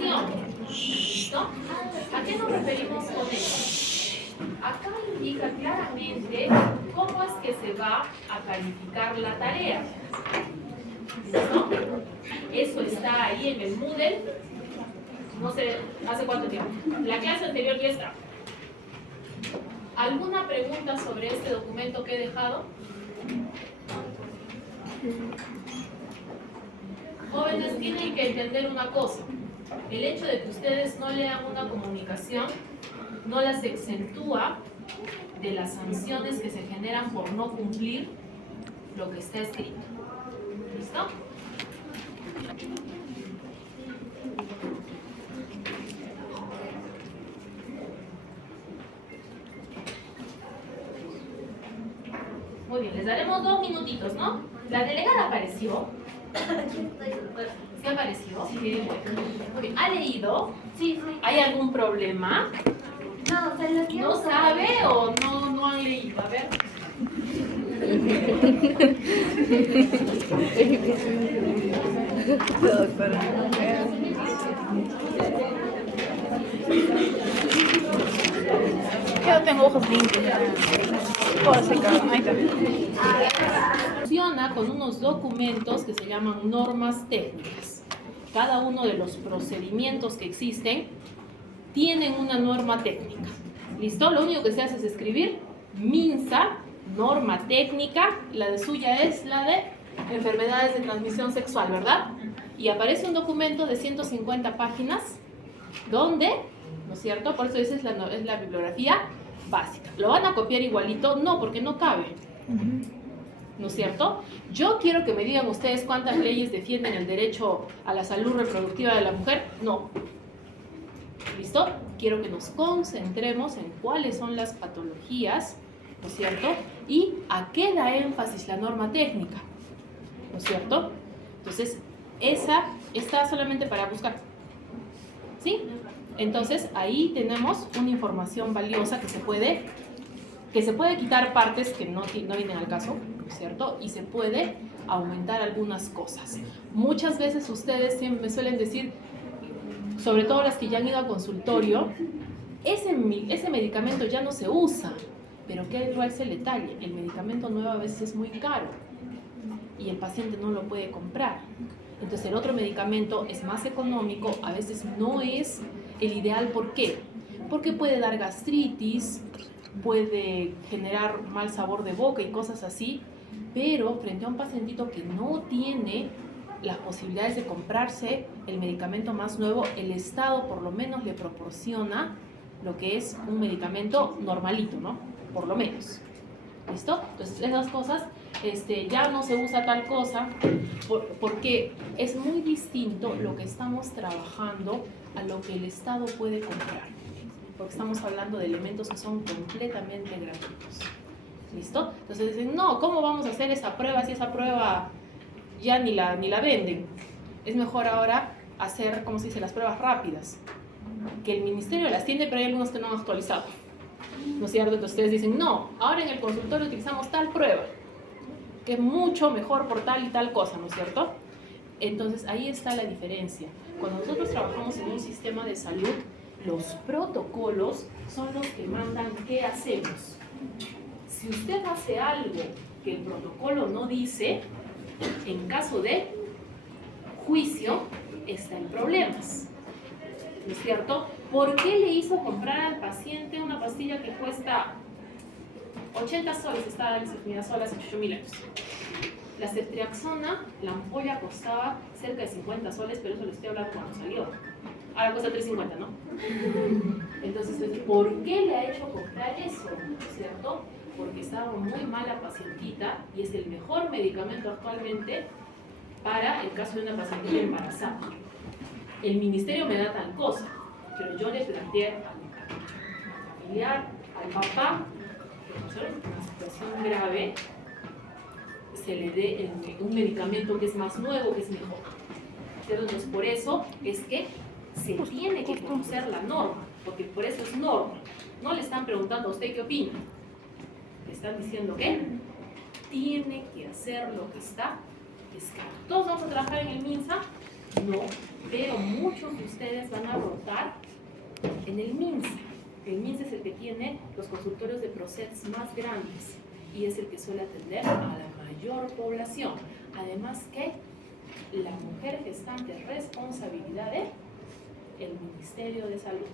calificación. ¿Listo? ¿A qué nos referimos con eso? Acá indica claramente cómo es que se va a calificar la tarea. ¿Listo? Eso está ahí en el Moodle. No sé, ¿hace cuánto tiempo? La clase anterior ya está. ¿Alguna pregunta sobre este documento que he dejado? Jóvenes, tienen que entender una cosa. El hecho de que ustedes no lean una comunicación no las exentúa de las sanciones que se generan por no cumplir lo que está escrito. ¿Listo? Muy bien, les daremos 2 minutitos, ¿no? La delegada apareció. ¿Sí apareció? Sí. Muy bien. ¿Ha leído? Sí. ¿Hay algún problema? No, pero quiero ¿No sabe o no han leído? A ver. Yo tengo ojos limpios. Puedo secar. Ahí está. Funciona con unos documentos que se llaman normas técnicas. Cada uno de los procedimientos que existen tienen una norma técnica. ¿Listo? Lo único que se hace es escribir MINSA, norma técnica. La de suya es la de enfermedades de transmisión sexual, ¿verdad? Y aparece un documento de 150 páginas donde, ¿no es cierto? Por eso esa es la bibliografía básica. ¿Lo van a copiar igualito? No, porque no cabe. ¿No es cierto? Yo quiero que me digan ustedes cuántas leyes defienden el derecho a la salud reproductiva de la mujer. No. ¿Listo? Quiero que nos concentremos en cuáles son las patologías, ¿no es cierto? Y a qué da énfasis la norma técnica, ¿no es cierto? Entonces, esa está solamente para buscar. ¿Sí? Entonces, ahí tenemos una información valiosa que se puede quitar partes que no vienen al caso, ¿no es cierto? Y se puede aumentar algunas cosas. Muchas veces ustedes siempre me suelen decir, sobre todo las que ya han ido al consultorio, ese medicamento ya no se usa, pero ¿cuál es el detalle? El medicamento nuevo a veces es muy caro y el paciente no lo puede comprar. Entonces el otro medicamento es más económico, a veces no es el ideal. ¿Por qué? Porque puede dar gastritis, puede generar mal sabor de boca y cosas así, pero frente a un pacientito que no tiene las posibilidades de comprarse el medicamento más nuevo, el Estado por lo menos le proporciona lo que es un medicamento normalito, ¿no? Por lo menos. ¿Listo? Entonces esas cosas, ya no se usa tal cosa porque es muy distinto lo que estamos trabajando a lo que el Estado puede comprar, porque estamos hablando de elementos que son completamente gratuitos. ¿Listo? Entonces dicen, no, ¿cómo vamos a hacer esa prueba si esa prueba ya ni la venden? Es mejor ahora hacer, ¿cómo se dice?, las pruebas rápidas, que el ministerio las tiene, pero hay algunos que no han actualizado, ¿no es cierto? Entonces ustedes dicen, no, ahora en el consultorio utilizamos tal prueba, que es mucho mejor por tal y tal cosa, ¿no es cierto? Entonces ahí está la diferencia. Cuando nosotros trabajamos en un sistema de salud, los protocolos son los que mandan qué hacemos. Si usted hace algo que el protocolo no dice, en caso de juicio, está en problemas, ¿no es cierto? ¿Por qué le hizo comprar al paciente una pastilla que cuesta 80 soles? Está en sulfimidazol hace 8.000 años. La ceftriaxona, la ampolla costaba cerca de 50 soles, pero eso le estoy hablando cuando salió. Ahora cuesta 3.50, ¿no? Entonces, ¿por qué le ha hecho comprar eso? ¿No es cierto? Porque estaba muy mala pacientita y es el mejor medicamento actualmente para el caso de una pacientita embarazada. El ministerio me da tal cosa, pero yo le planteé al familiar, al papá, que en una situación grave se le dé un medicamento que es más nuevo, que es mejor. Entonces, por eso es que se tiene que conocer la norma, porque por eso es norma. No le están preguntando a usted qué opina. Le están diciendo que tiene que hacer lo que está escrito. Todos vamos a trabajar en el MINSA, No, pero muchos de ustedes van a rotar en el MINSA. El MINSA es el que tiene los consultorios de PROCEDS más grandes y es el que suele atender a la mayor población. Además que la mujer gestante es responsabilidad del Ministerio de Salud.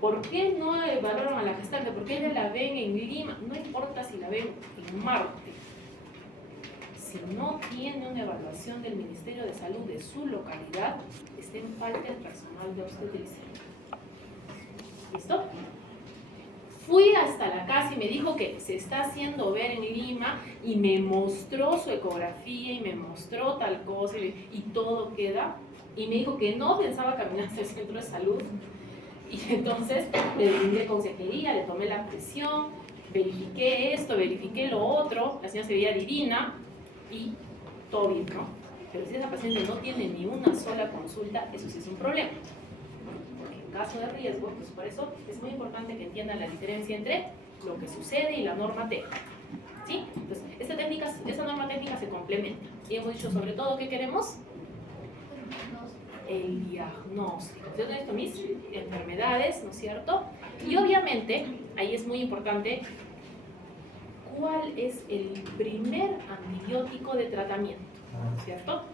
¿Por qué no valoran a la gestante? Porque ella la ven en Lima, no importa si la ven en Marte. Si no tiene una evaluación del Ministerio de Salud de su localidad, está en falta el personal de obstetricia. ¿Listo? Fui hasta la casa y me dijo que se está haciendo ver en Lima y me mostró su ecografía y me mostró tal cosa y todo queda. Y me dijo que no pensaba caminar hacia el centro de salud. Y entonces le brindé consejería, le tomé la presión, verifiqué esto, verifiqué lo otro, la señora se veía divina y todo bien, ¿no? Pero si esa paciente no tiene ni una sola consulta, eso sí es un problema. Porque en caso de riesgo, pues por eso es muy importante que entiendan la diferencia entre lo que sucede y la norma técnica. ¿Sí? Entonces, esta norma técnica se complementa. Y hemos dicho sobre todo ¿qué queremos? El diagnóstico. Yo tengo mis enfermedades, ¿no es cierto? Y obviamente, ahí es muy importante cuál es el primer antibiótico de tratamiento, ¿cierto?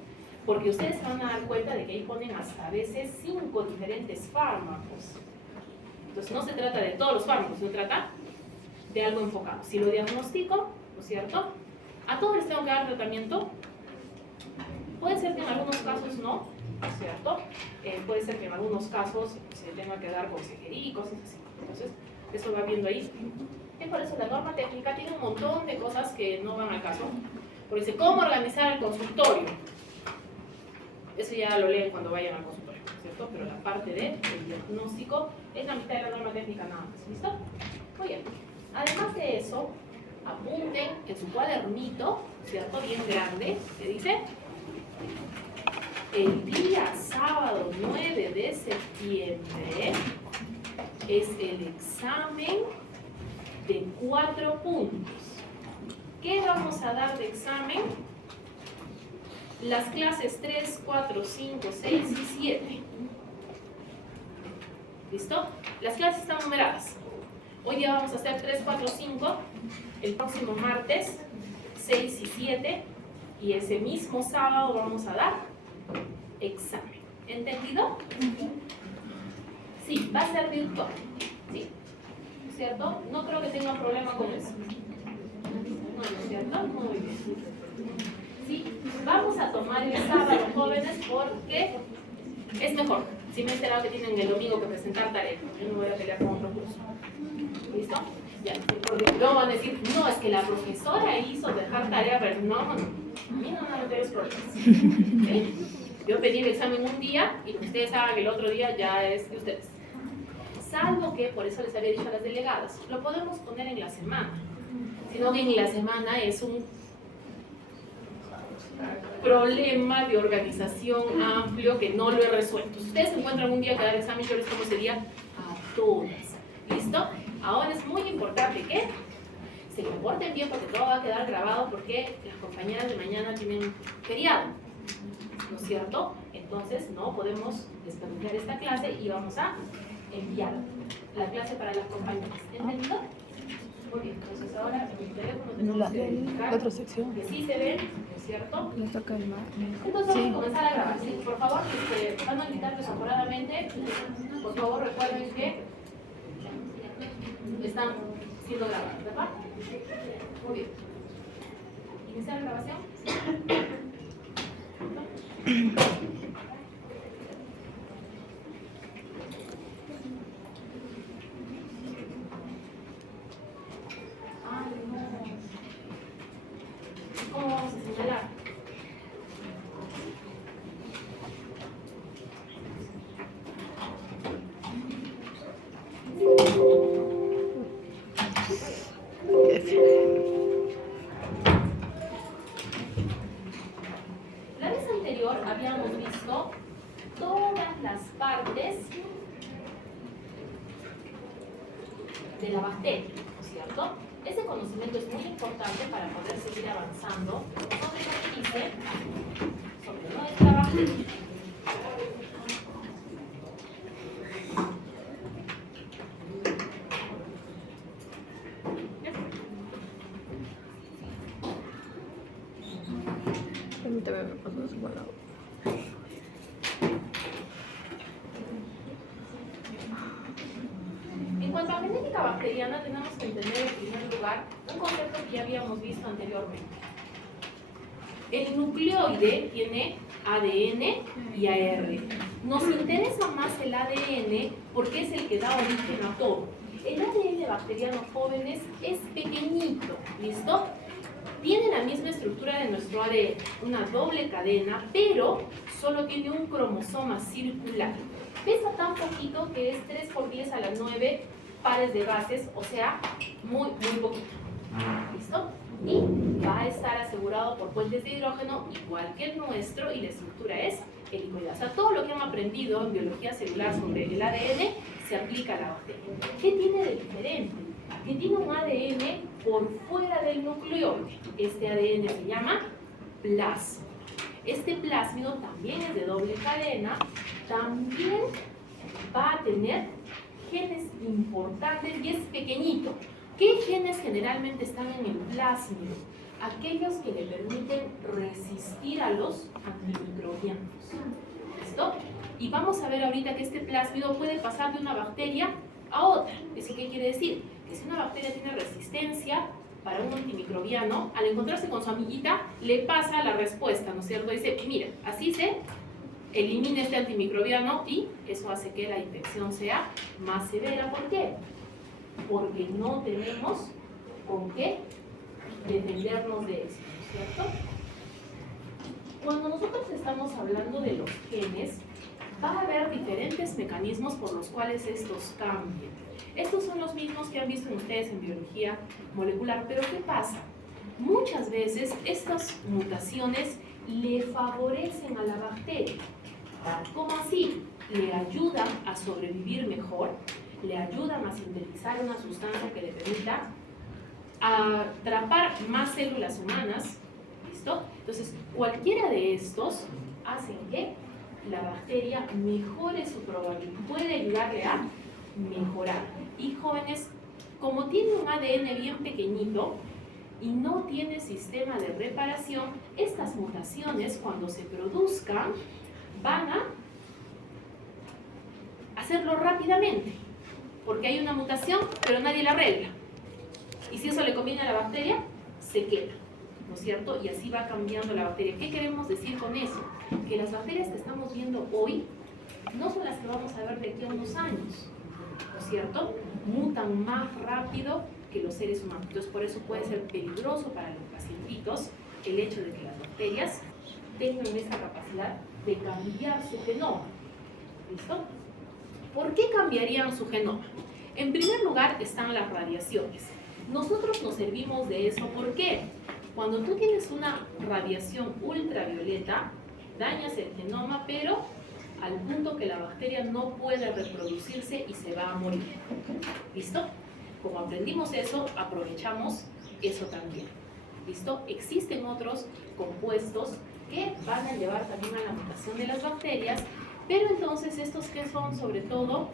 Porque ustedes se van a dar cuenta de que ahí ponen hasta a veces 5 diferentes fármacos. Entonces no se trata de todos los fármacos, se trata de algo enfocado. Si lo diagnostico, ¿no es cierto? ¿A todos les tengo que dar tratamiento? Puede ser que en algunos casos no, ¿cierto? Puede ser que en algunos casos se tenga que dar consejería y cosas así. Entonces, eso va viendo ahí. Y por eso la norma técnica tiene un montón de cosas que no van al caso. Porque dice, ¿cómo organizar el consultorio? Eso ya lo leen cuando vayan al consultorio, ¿cierto? Pero la parte del diagnóstico es la mitad de la norma técnica nada más. ¿Listo? Muy bien. Además de eso, apunten en su cuadernito, ¿cierto? Bien grande, que dice... El día sábado 9 de septiembre es el examen de 4 puntos. ¿Qué vamos a dar de examen? Las clases 3, 4, 5, 6 y 7. ¿Listo? Las clases están numeradas. Hoy día vamos a hacer 3, 4, 5. El próximo martes 6 y 7. Y ese mismo sábado vamos a dar examen. ¿Entendido? Sí, va a ser virtual. ¿Sí? ¿Cierto? No creo que tengan problema con eso. No, ¿no es cierto? Muy bien. ¿Sí? Vamos a tomar el sábado, jóvenes, porque es mejor. Si me he enterado que tienen el domingo que presentar tarea, yo no voy a pelear con otro curso. ¿Listo? Ya, porque luego van a decir, no, es que la profesora hizo dejar tarea, pero no, a mí no me tengo problemas. ¿Sí? Yo pedí el examen un día y lo que ustedes hagan el otro día ya es de ustedes. Salvo que, por eso les había dicho a las delegadas, lo podemos poner en la semana. Sino que en la semana es un problema de organización amplio que no lo he resuelto. Si ustedes encuentran un día que dar examen, yo les tomo ese día a todas. ¿Listo? Ahora es muy importante que se comporten bien porque todo va a quedar grabado porque las compañeras de mañana tienen feriado, ¿no es cierto? Entonces no podemos desperdiciar esta clase y vamos a enviar la clase para las compañeras. ¿Entendido? Muy bien, entonces ahora en el teléfono tenemos que verificar La otra sección. que sí se ven, ¿no es cierto? Le toca el mar. Entonces vamos a comenzar a grabar. ¿Sí? Por favor, van a indicar desaforadamente. Por favor, recuerden que están siendo grabados, ¿verdad? Muy bien. ¿Iniciar la grabación? Ay, no. ¿Cómo vamos a señalar? La vez anterior habíamos visto todas las partes de la bacteria, ¿no es cierto? Ese conocimiento es muy importante para poder seguir avanzando sobre lo que dice sobre nuestra bacteria. Permítame, me paso de su lado. En cuanto a genética bacteriana, tenemos que entender en primer lugar un concepto que ya habíamos visto anteriormente. El nucleoide tiene ADN y AR. Nos interesa más el ADN porque es el que da origen a todo. El ADN bacteriano, jóvenes, es pequeñito, ¿listo? Tiene la misma estructura de nuestro ADN, una doble cadena, pero solo tiene un cromosoma circular. Pesa tan poquito que es 3 por 10 a la 9 pares de bases, o sea, muy poquito. ¿Listo? Y va a estar asegurado por puentes de hidrógeno igual que el nuestro y la estructura es helicoidal. O sea, todo lo que han aprendido en biología celular sobre el ADN se aplica a la bacteria. ¿Qué tiene de diferente? Que tiene un ADN por fuera del nucleoide. Este ADN se llama plasma. Este plásmido también es de doble cadena, también va a tener genes importantes y es pequeñito. ¿Qué genes generalmente están en el plásmido? Aquellos que le permiten resistir a los antimicrobianos. ¿Listo? Y vamos a ver ahorita que este plásmido puede pasar de una bacteria a otra. ¿Eso qué quiere decir? Que si una bacteria tiene resistencia para un antimicrobiano, al encontrarse con su amiguita, le pasa la respuesta, ¿no es cierto? Dice, mira, así se elimina este antimicrobiano y eso hace que la infección sea más severa. ¿Por qué? Porque no tenemos con qué defendernos de eso, ¿no es cierto? Cuando nosotros estamos hablando de los genes, va a haber diferentes mecanismos por los cuales estos cambian. Estos son los mismos que han visto ustedes en biología molecular, pero ¿qué pasa? Muchas veces estas mutaciones le favorecen a la bacteria. ¿Cómo así? Le ayudan a sobrevivir mejor, le ayudan a sintetizar una sustancia que le permita atrapar más células humanas. ¿Listo? Entonces, cualquiera de estos hacen que la bacteria mejore su probabilidad, puede ayudarle a mejorar. Y jóvenes, como tiene un ADN bien pequeñito y no tiene sistema de reparación, estas mutaciones cuando se produzcan van a hacerlo rápidamente, porque hay una mutación pero nadie la arregla. Y si eso le conviene a la bacteria, se queda, ¿no es cierto? Y así va cambiando la bacteria. ¿Qué queremos decir con eso? Que las bacterias que estamos viendo hoy no son las que vamos a ver de aquí a unos años, ¿no es cierto? Mutan más rápido que los seres humanos. Entonces, por eso puede ser peligroso para los pacientitos el hecho de que las bacterias tengan esa capacidad de cambiar su genoma. ¿Listo? ¿Por qué cambiarían su genoma? En primer lugar están las radiaciones. Nosotros nos servimos de eso. ¿Por qué? Cuando tú tienes una radiación ultravioleta, dañas el genoma, pero al punto que la bacteria no puede reproducirse y se va a morir. ¿Listo? Como aprendimos eso, aprovechamos eso también. ¿Listo? Existen otros compuestos que van a llevar también a la mutación de las bacterias, pero entonces estos que son sobre todo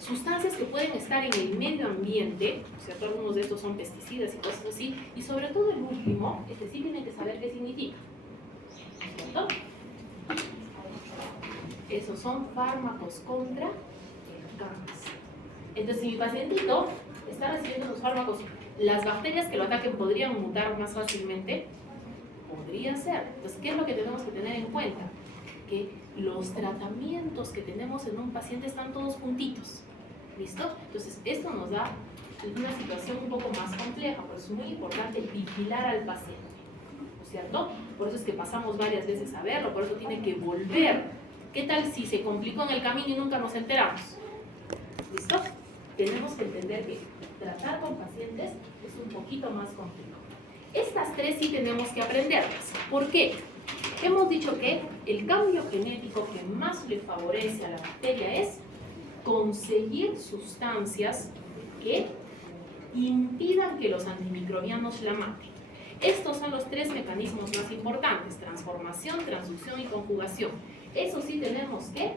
sustancias que pueden estar en el medio ambiente, o sea, algunos de estos son pesticidas y cosas así, y sobre todo el último, este sí tienen que saber qué significa. ¿Cierto? Esos son fármacos contra el cáncer. Entonces, si mi pacientito está recibiendo los fármacos, las bacterias que lo ataquen podrían mutar más fácilmente. Podría ser. Entonces, ¿qué es lo que tenemos que tener en cuenta? Que los tratamientos que tenemos en un paciente están todos juntitos. ¿Listo? Entonces, esto nos da una situación un poco más compleja, por eso es muy importante vigilar al paciente, ¿no es cierto? Por eso es que pasamos varias veces a verlo, por eso tiene que volver. ¿Qué tal si se complicó en el camino y nunca nos enteramos? ¿Listo? Tenemos que entender que tratar con pacientes es un poquito más complejo. Estas tres sí tenemos que aprenderlas. ¿Por qué? Hemos dicho que el cambio genético que más le favorece a la bacteria es conseguir sustancias que impidan que los antimicrobianos la maten. Estos son los tres mecanismos más importantes: transformación, transducción y conjugación. Eso sí tenemos que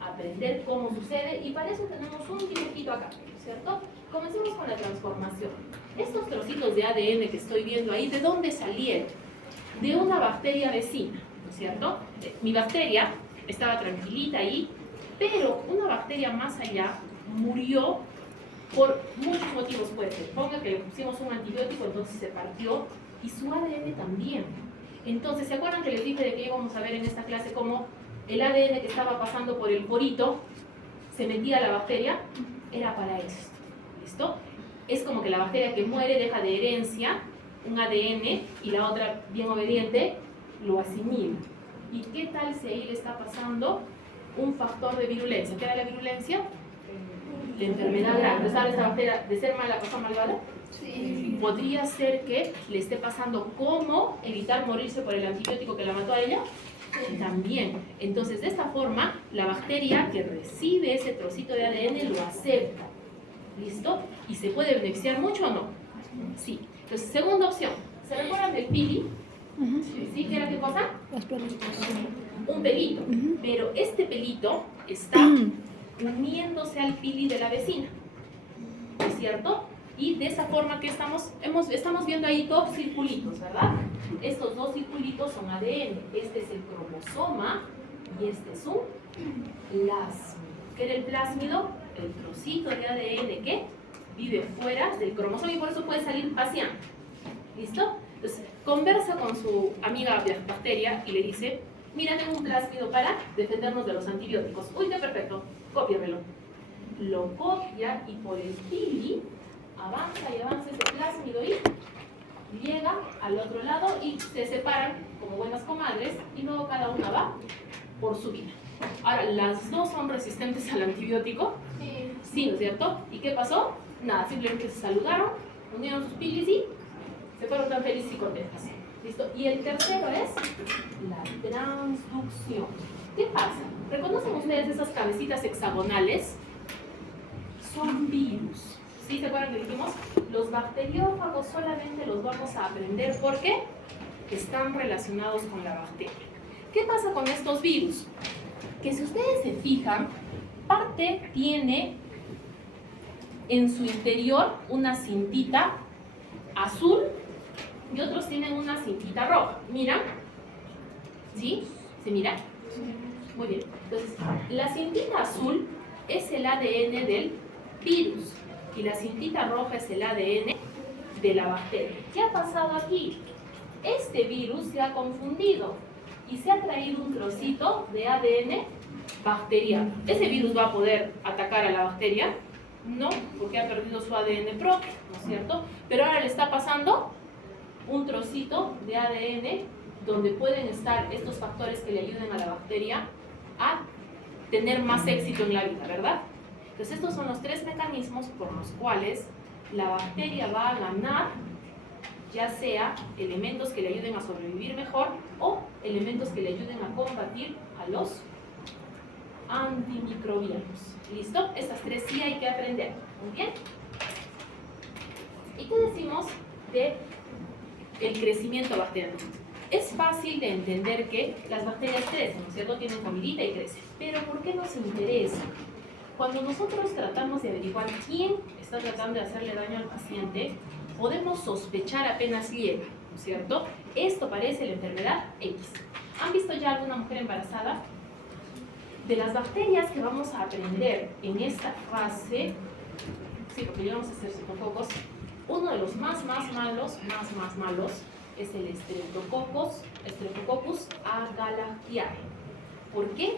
aprender cómo sucede, y para eso tenemos un dibujito acá, ¿cierto? Comencemos con la transformación. Estos trocitos de ADN que estoy viendo ahí, ¿de dónde salieron? De una bacteria vecina, ¿no es cierto? Mi bacteria estaba tranquilita ahí, pero una bacteria más allá murió por muchos motivos. Puede ser, ponga que le pusimos un antibiótico, entonces se partió, y su ADN también. Entonces, ¿se acuerdan que les dije de que íbamos a ver en esta clase cómo el ADN que estaba pasando por el porito se metía a la bacteria? Era para esto, ¿listo? Es como que la bacteria que muere deja de herencia un ADN y la otra, bien obediente, lo asimila. ¿Y qué tal si ahí le está pasando un factor de virulencia? ¿Qué era la virulencia? La enfermedad grave. ¿No sabe esta bacteria de ser mala cosa malvada? Sí. Podría ser que le esté pasando cómo evitar morirse por el antibiótico que la mató a ella. También. Entonces, de esta forma, la bacteria que recibe ese trocito de ADN lo acepta. ¿Listo? ¿Y se puede beneficiar mucho o no? Sí. Entonces, segunda opción. ¿Se recuerdan del pili? ¿Sí? ¿Qué era qué cosa? Un pelito. Pero este pelito está uniéndose al pili de la vecina. ¿Es cierto? Y de esa forma que estamos viendo ahí dos circulitos, ¿verdad? Estos dos circulitos son ADN. Este es el cromosoma y este es un plásmido. ¿Qué era el plásmido? El trocito de ADN que vive fuera del cromosoma y por eso puede salir paseando. ¿Listo? Entonces, conversa con su amiga bacteria y le dice: mira, tengo un plásmido para defendernos de los antibióticos. Uy, qué perfecto, cópiamelo. Lo copia y por el pili avanza y avanza ese plásmido y llega al otro lado y se separan como buenas comadres y luego cada una va por su vida. Ahora, ¿las dos son resistentes al antibiótico? Sí. Sí, ¿no es cierto? ¿Y qué pasó? Nada, simplemente se saludaron, unieron sus pilis y se fueron tan felices y contentas. ¿Listo? Y el tercero es la transducción. ¿Qué pasa? ¿Reconocen ustedes esas cabecitas hexagonales? Son virus. ¿Sí? ¿Se acuerdan que dijimos? Los bacteriófagos solamente los vamos a aprender porque están relacionados con la bacteria. ¿Qué pasa con estos virus? Que si ustedes se fijan, parte tiene en su interior una cintita azul y otros tienen una cintita roja. ¿Miran? ¿Sí? ¿Se mira? Muy bien. Entonces, la cintita azul es el ADN del virus y la cintita roja es el ADN de la bacteria. ¿Qué ha pasado aquí? Este virus se ha confundido y se ha traído un trocito de ADN bacteriano. ¿Ese virus va a poder atacar a la bacteria? No, porque ha perdido su ADN propio, ¿no es cierto? Pero ahora le está pasando un trocito de ADN donde pueden estar estos factores que le ayuden a la bacteria a tener más éxito en la vida, ¿verdad? Entonces estos son los tres mecanismos por los cuales la bacteria va a ganar, ya sea elementos que le ayuden a sobrevivir mejor o elementos que le ayuden a combatir a los antimicrobianos. ¿Listo? Estas tres sí hay que aprender. Muy bien. ¿Y qué decimos de el crecimiento bacteriano? Es fácil de entender que las bacterias crecen, ¿no es cierto? Tienen comidita y crecen. Pero ¿por qué nos interesa? Cuando nosotros tratamos de averiguar quién está tratando de hacerle daño al paciente, podemos sospechar apenas llega, ¿no es cierto? Esto parece la enfermedad X. ¿Han visto ya alguna mujer embarazada? De las bacterias que vamos a aprender en esta fase, sí, porque ya vamos a hacer pocos, uno de los más malos es el Streptococcus agalactiae. ¿Por qué?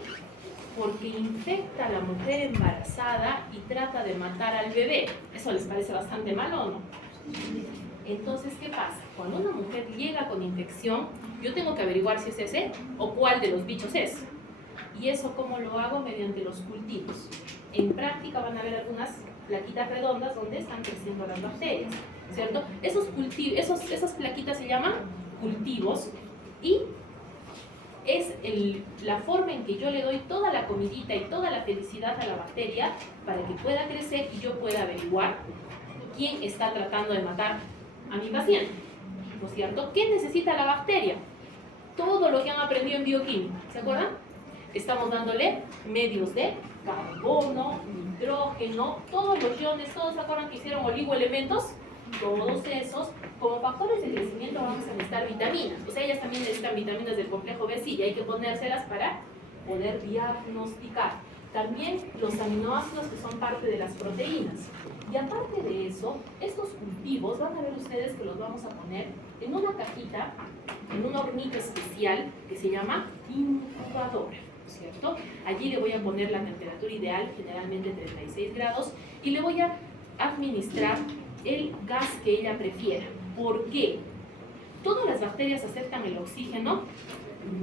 Porque infecta a la mujer embarazada y trata de matar al bebé. ¿Eso les parece bastante malo o no? Entonces, ¿qué pasa? Cuando una mujer llega con infección, yo tengo que averiguar si es ese o cuál de los bichos es. ¿Y eso cómo lo hago? Mediante los cultivos. En práctica van a ver algunas plaquitas redondas donde están creciendo las bacterias, ¿cierto? Esas plaquitas se llaman cultivos y es la forma en que yo le doy toda la comidita y toda la felicidad a la bacteria para que pueda crecer y yo pueda averiguar quién está tratando de matar a mi paciente. ¿no es cierto? ¿Qué necesita la bacteria? Todo lo que han aprendido en bioquímica, ¿se acuerdan? Estamos dándole medios de carbono, nitrógeno, todos los iones, todos se acuerdan que hicieron oligoelementos, todos esos, como factores de crecimiento vamos a necesitar vitaminas, o sea, ellas también necesitan vitaminas del complejo B, sí, y hay que ponérselas para poder diagnosticar. También los aminoácidos que son parte de las proteínas. Y aparte de eso, estos cultivos van a ver ustedes que los vamos a poner en una cajita, en un hornito especial que se llama incubadora, ¿cierto? Allí le voy a poner la temperatura ideal, generalmente 36 grados, y le voy a administrar el gas que ella prefiera. ¿Por qué? ¿Todas las bacterias aceptan el oxígeno?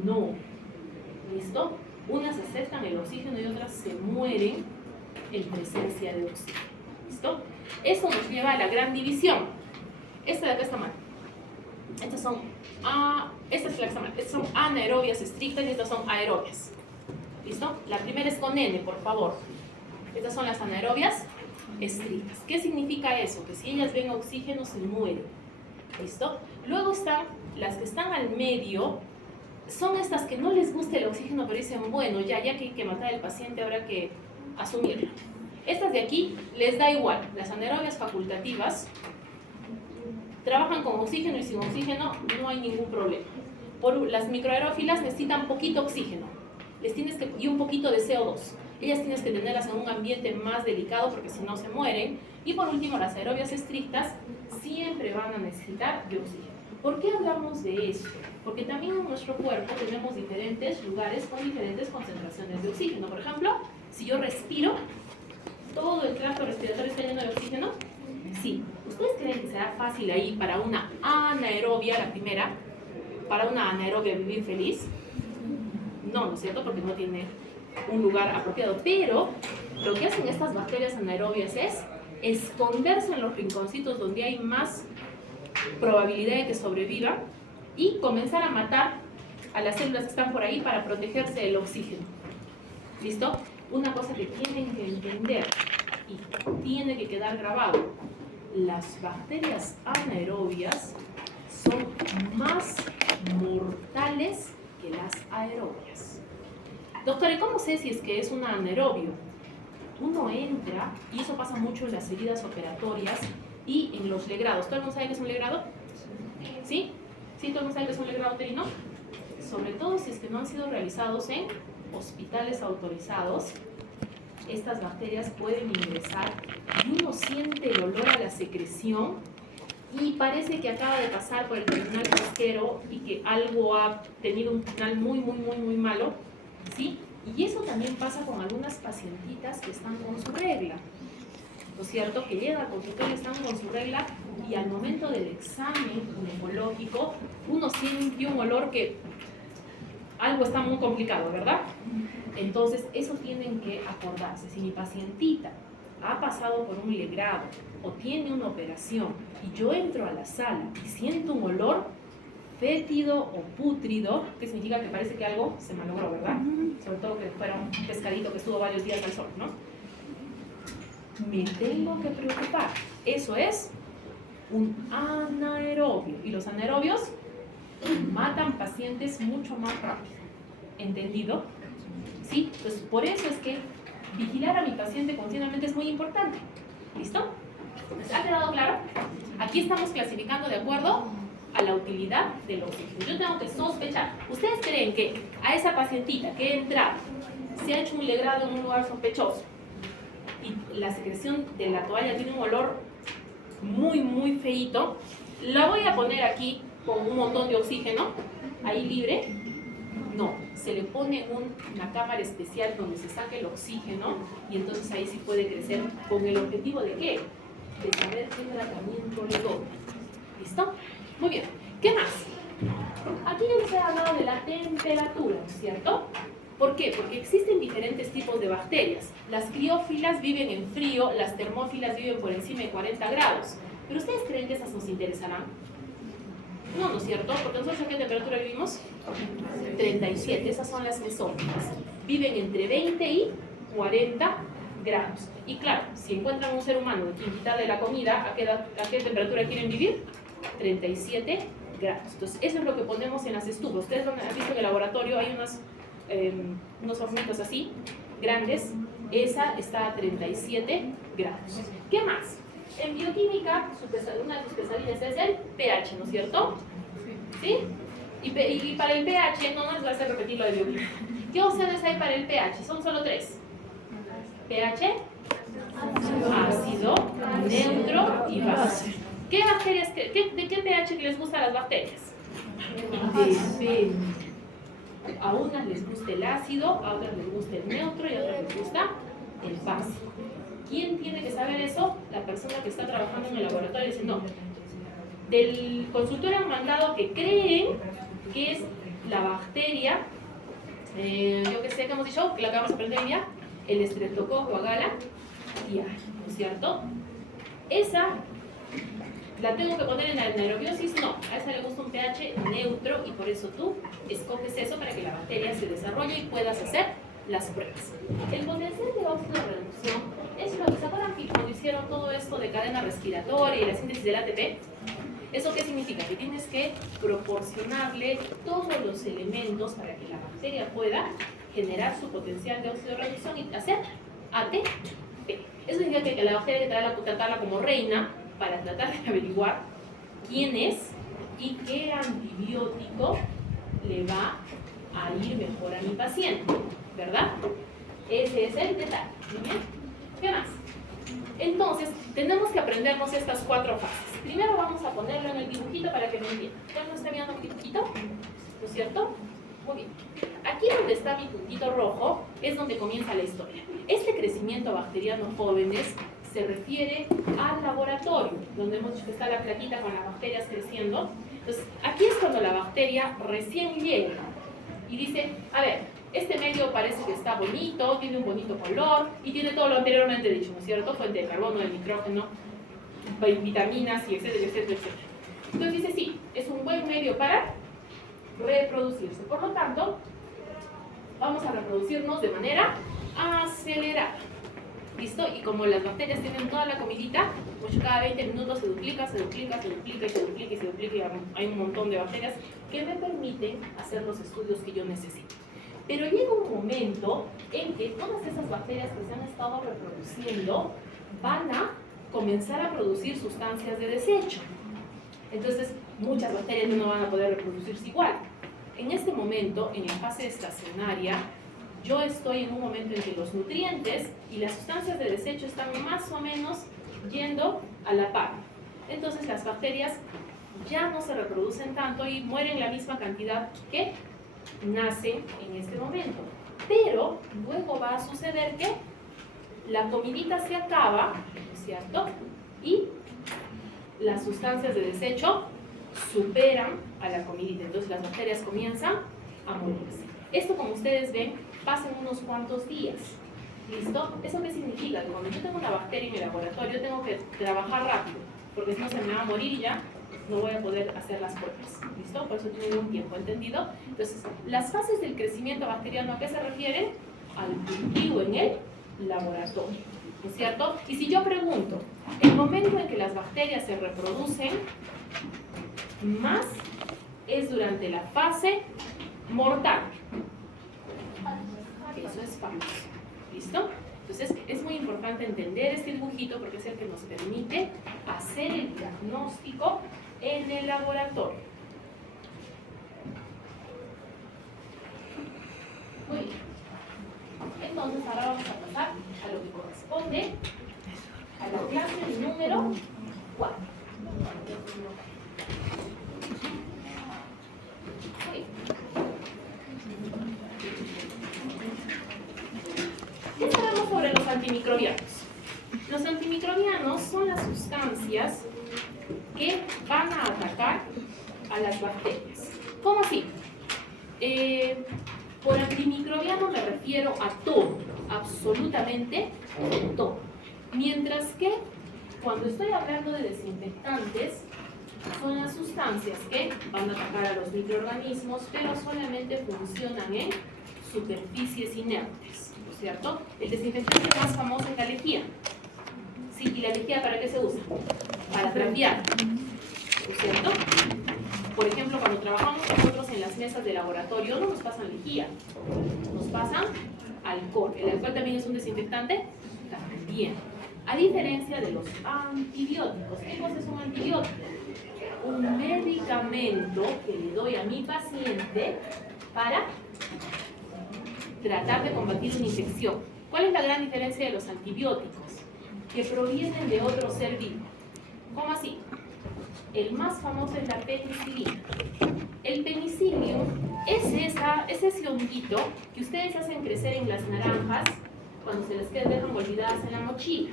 No. ¿Listo? Unas aceptan el oxígeno y otras se mueren en presencia de oxígeno. ¿Listo? Eso nos lleva a la gran división. Esta de acá está mal. Estas son, esta es la que está mal. Estas son anaerobias estrictas y estas son aerobias. ¿Listo? La primera es con N, por favor. Estas son las anaerobias estrictas. ¿Qué significa eso? Que si ellas ven oxígeno se mueren. ¿Listo? Luego están las que están al medio. Son estas que no les gusta el oxígeno, pero dicen, bueno, ya que hay que matar al paciente, habrá que asumirlo. Estas de aquí les da igual. Las anaerobias facultativas trabajan con oxígeno y sin oxígeno no hay ningún problema. Las microaerófilas necesitan poquito oxígeno y un poquito de CO2. Ellas tienes que tenerlas en un ambiente más delicado porque si no se mueren. Y por último, las aerobias estrictas siempre van a necesitar de oxígeno. ¿Por qué hablamos de esto? Porque también en nuestro cuerpo tenemos diferentes lugares con diferentes concentraciones de oxígeno. Por ejemplo, si yo respiro, ¿todo el tracto respiratorio está lleno de oxígeno? Sí. ¿Ustedes creen que será fácil ahí para una anaerobia, la primera, para una anaerobia vivir feliz? No, ¿no es cierto? Porque no tiene un lugar apropiado. Pero lo que hacen estas bacterias anaerobias es esconderse en los rinconcitos donde hay más probabilidad de que sobreviva y comenzar a matar a las células que están por ahí para protegerse del oxígeno. ¿Listo? Una cosa que tienen que entender y tiene que quedar grabado: las bacterias anaerobias son más mortales que las aerobias. Doctora, ¿y cómo sé si es que es un anaerobio? Uno entra, y eso pasa mucho en las heridas operatorias y en los legrados. ¿Todo el mundo sabe qué es un legrado? ¿Sí? ¿Sí? ¿Todo el mundo sabe qué es un legrado uterino? Sobre todo si es que no han sido realizados en hospitales autorizados, estas bacterias pueden ingresar y uno siente el olor a la secreción y parece que acaba de pasar por el terminal pesquero y que algo ha tenido un final muy malo, ¿sí? Y eso también pasa con algunas pacientitas que están con su regla, ¿no es cierto? Que llegan al consultorio, están con su regla y al momento del examen ginecológico uno siente un olor que algo está muy complicado, ¿verdad? Entonces, eso tienen que acordarse. Si mi pacientita ha pasado por un legrado o tiene una operación y yo entro a la sala y siento un olor fétido o pútrido, que significa que parece que algo se malogró, ¿verdad? Sobre todo que fuera un pescadito que estuvo varios días al sol, ¿no? Me tengo que preocupar. Eso es un anaerobio. Y los anaerobios matan pacientes mucho más rápido. ¿Entendido? ¿Sí? Entonces, por eso es que vigilar a mi paciente continuamente es muy importante. ¿Listo? ¿Les ha quedado claro? Aquí estamos clasificando de acuerdo a la utilidad del oxígeno. Yo tengo que sospechar. ¿Ustedes creen que a esa pacientita que ha entrado se ha hecho un legrado en un lugar sospechoso y la secreción de la toalla tiene un olor muy feíto? La voy a poner aquí con un montón de oxígeno ahí libre. No, se le pone una cámara especial donde se saque el oxígeno y entonces ahí sí puede crecer con el objetivo de ¿qué? De saber qué tratamiento le doy. ¿Listo? Muy bien. ¿Qué más? Aquí ya les he hablado de la temperatura, ¿cierto? ¿Por qué? Porque existen diferentes tipos de bacterias. Las criófilas viven en frío, las termófilas viven por encima de 40 grados. ¿Pero ustedes creen que esas nos interesarán? No, ¿no es cierto? Porque nosotros ¿a qué temperatura vivimos? 37, esas son las mesófilas. Viven entre 20 y 40 grados. Y claro, si encuentran un ser humano de quien quitarle la comida, ¿a qué temperatura quieren vivir? 37 grados. Entonces, eso es lo que ponemos en las estufas. Ustedes han visto en el laboratorio, hay unos hornitos así, grandes. Esa está a 37 grados. ¿Qué más? En bioquímica, una de sus pesadillas es el pH, ¿no es cierto? ¿Sí? Y para el pH, no les voy a hacer repetir lo de bioquímica. ¿Qué opciones hay para el pH? Son solo 3. pH, ácido, neutro y base. ¿Qué bacterias, de qué pH les gustan las bacterias? Depende. A unas les gusta el ácido, a otras les gusta el neutro y a otras les gusta el básico. ¿Quién tiene que saber eso? La persona que está trabajando en el laboratorio dice, no. Del consultorio han mandado que creen que es la bacteria, yo que sé, que hemos dicho, la que vamos a aprender hoy día, el Streptococcus agala, ¿no es cierto? Esa la tengo que poner en la anaerobiosis, no, a esa le gusta un pH neutro y por eso tú escoges eso para que la bacteria se desarrolle y puedas hacer las pruebas. El potencial de óxido de reducción es lo que se acuerdan que cuando hicieron todo esto de cadena respiratoria y la síntesis del ATP. ¿Eso qué significa? Que tienes que proporcionarle todos los elementos para que la bacteria pueda generar su potencial de óxido de reducción y hacer ATP. Eso significa que la bacteria hay que tratarla como reina para tratar de averiguar quién es y qué antibiótico le va a ir mejor a mi paciente, ¿verdad? Ese es el detalle. ¿Muy bien? ¿Qué más? Entonces, tenemos que aprendernos estas 4 fases. Primero vamos a ponerlo en el dibujito para que lo entiendan. ¿Ya no está viendo un dibujito? ¿No es cierto? Muy bien. Aquí donde está mi puntito rojo es donde comienza la historia. Este crecimiento bacteriano, jóvenes, se refiere al laboratorio, donde hemos dicho que está la plaquita con las bacterias creciendo. Entonces, aquí es cuando la bacteria recién llega y dice, a ver, este medio parece que está bonito, tiene un bonito color y tiene todo lo anteriormente dicho, ¿no es cierto? Fuente de carbono, de nitrógeno, vitaminas y etcétera, etcétera, etcétera. Entonces dice, sí, es un buen medio para reproducirse. Por lo tanto, vamos a reproducirnos de manera acelerada. ¿Listo? Y como las bacterias tienen toda la comidita, pues cada 20 minutos se duplica, se duplica, se duplica y se duplica y se duplica y hay un montón de bacterias que me permiten hacer los estudios que yo necesito. Pero llega un momento en que todas esas bacterias que se han estado reproduciendo van a comenzar a producir sustancias de desecho. Entonces, muchas bacterias no van a poder reproducirse igual. En este momento, en la fase estacionaria, yo estoy en un momento en que los nutrientes y las sustancias de desecho están más o menos yendo a la par. Entonces las bacterias ya no se reproducen tanto y mueren la misma cantidad que nacen en este momento. Pero luego va a suceder que la comidita se acaba, ¿no es cierto? Y las sustancias de desecho superan a la comidita. Entonces las bacterias comienzan a morirse. Esto, como ustedes ven, pasa en unos cuantos días. ¿Listo? ¿Eso qué significa? Que cuando yo tengo una bacteria en mi laboratorio tengo que trabajar rápido, porque si no se me va a morir y ya no voy a poder hacer las pruebas. ¿Listo? Por eso tienen un tiempo, ¿entendido? Entonces, las fases del crecimiento bacteriano, ¿a qué se refieren? Al cultivo en el laboratorio. ¿No es cierto? Y si yo pregunto, el momento en que las bacterias se reproducen más es durante la fase mortal. Eso es falso. ¿Listo? Entonces es muy importante entender este dibujito porque es el que nos permite hacer el diagnóstico en el laboratorio. Muy bien. Entonces ahora vamos a pasar a lo que corresponde a la clase número 4. ¿Qué sabemos sobre los antimicrobianos? Los antimicrobianos son las sustancias que van a atacar a las bacterias. ¿Cómo así? Por antimicrobiano me refiero a todo, absolutamente todo. Mientras que cuando estoy hablando de desinfectantes, son las sustancias que van a atacar a los microorganismos, pero solamente funcionan en superficies inertes, ¿no es cierto? El desinfectante más famoso es la lejía. Sí, ¿y la lejía para qué se usa? Para trapear, ¿no es cierto? Por ejemplo, cuando trabajamos nosotros en las mesas de laboratorio, no nos pasan lejía, nos pasan alcohol. ¿El alcohol también es un desinfectante? También. A diferencia de los antibióticos. ¿Qué cosa es un antibiótico? Un medicamento que le doy a mi paciente para tratar de combatir una infección. ¿Cuál es la gran diferencia de los antibióticos? Que provienen de otro ser vivo. ¿Cómo así? El más famoso es la penicilina. El penicillium es ese honguito que ustedes hacen crecer en las naranjas cuando se les dejan olvidadas en la mochila,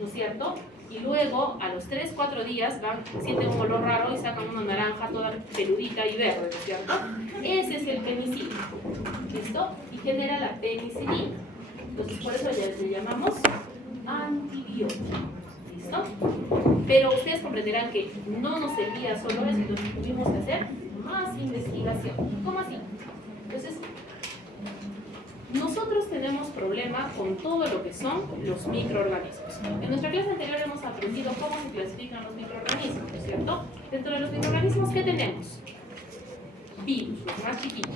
¿no es cierto? Y luego, a los 3-4 días, sienten un olor raro y sacan una naranja toda peludita y verde, ¿no es cierto? Ese es el penicilio, ¿listo? Y genera la penicilina. Entonces, por eso le llamamos antibiótico, ¿listo? Pero ustedes comprenderán que no nos servía solo eso, entonces tuvimos que hacer más investigación. ¿Cómo así? Entonces, nosotros tenemos problema con todo lo que son los microorganismos. En nuestra clase anterior hemos aprendido cómo se clasifican los microorganismos, ¿no es cierto? Dentro de los microorganismos, ¿qué tenemos? Virus, los más chiquitos.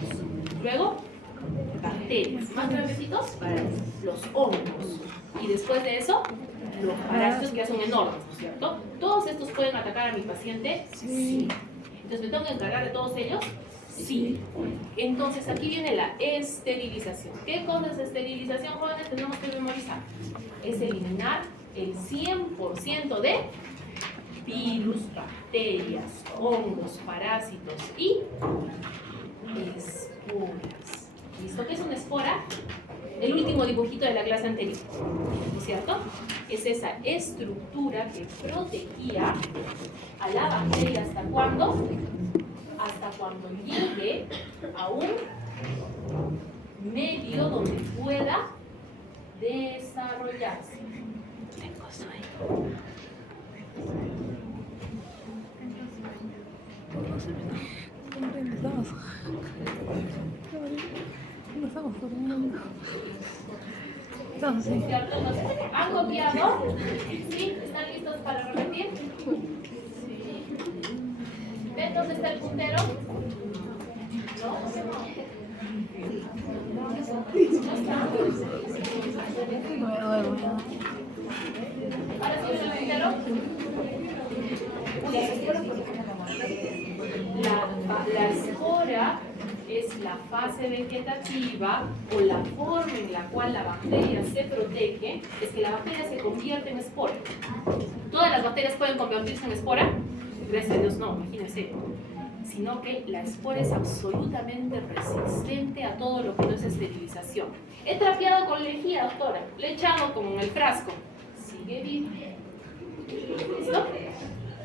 Luego, bacterias, más grandecitos, los hongos. Y después de eso, los parásitos, que ya son enormes, ¿no es cierto? ¿Todos estos pueden atacar a mi paciente? Sí. Entonces, ¿me tengo que encargar de todos ellos? Sí. Entonces, aquí viene la esterilización. ¿Qué cosa es esterilización, jóvenes? Tenemos que memorizar. Es eliminar el 100% de virus, bacterias, hongos, parásitos y esporas. ¿Listo? ¿Qué es una espora? El último dibujito de la clase anterior, ¿no es cierto? Es esa estructura que protegía a la bacteria ¿hasta cuándo? Hasta cuando llegue a un medio donde pueda desarrollarse. Entonces, ¿Han copiado? ¿Sí? ¿Están listos para repetir? ¿Ven dónde está el puntero? ¿No? Ahora sí ven el puntero. La espora es la fase vegetativa o la forma en la cual la bacteria se protege, es que la bacteria se convierte en espora. ¿Todas las bacterias pueden convertirse en espora? Gracias a Dios no, imagínense. Sino que la espora es absolutamente resistente a todo lo que no es esterilización. He trapeado con lejía, doctora, le he echado como en el frasco. Sigue vivo. ¿Listo?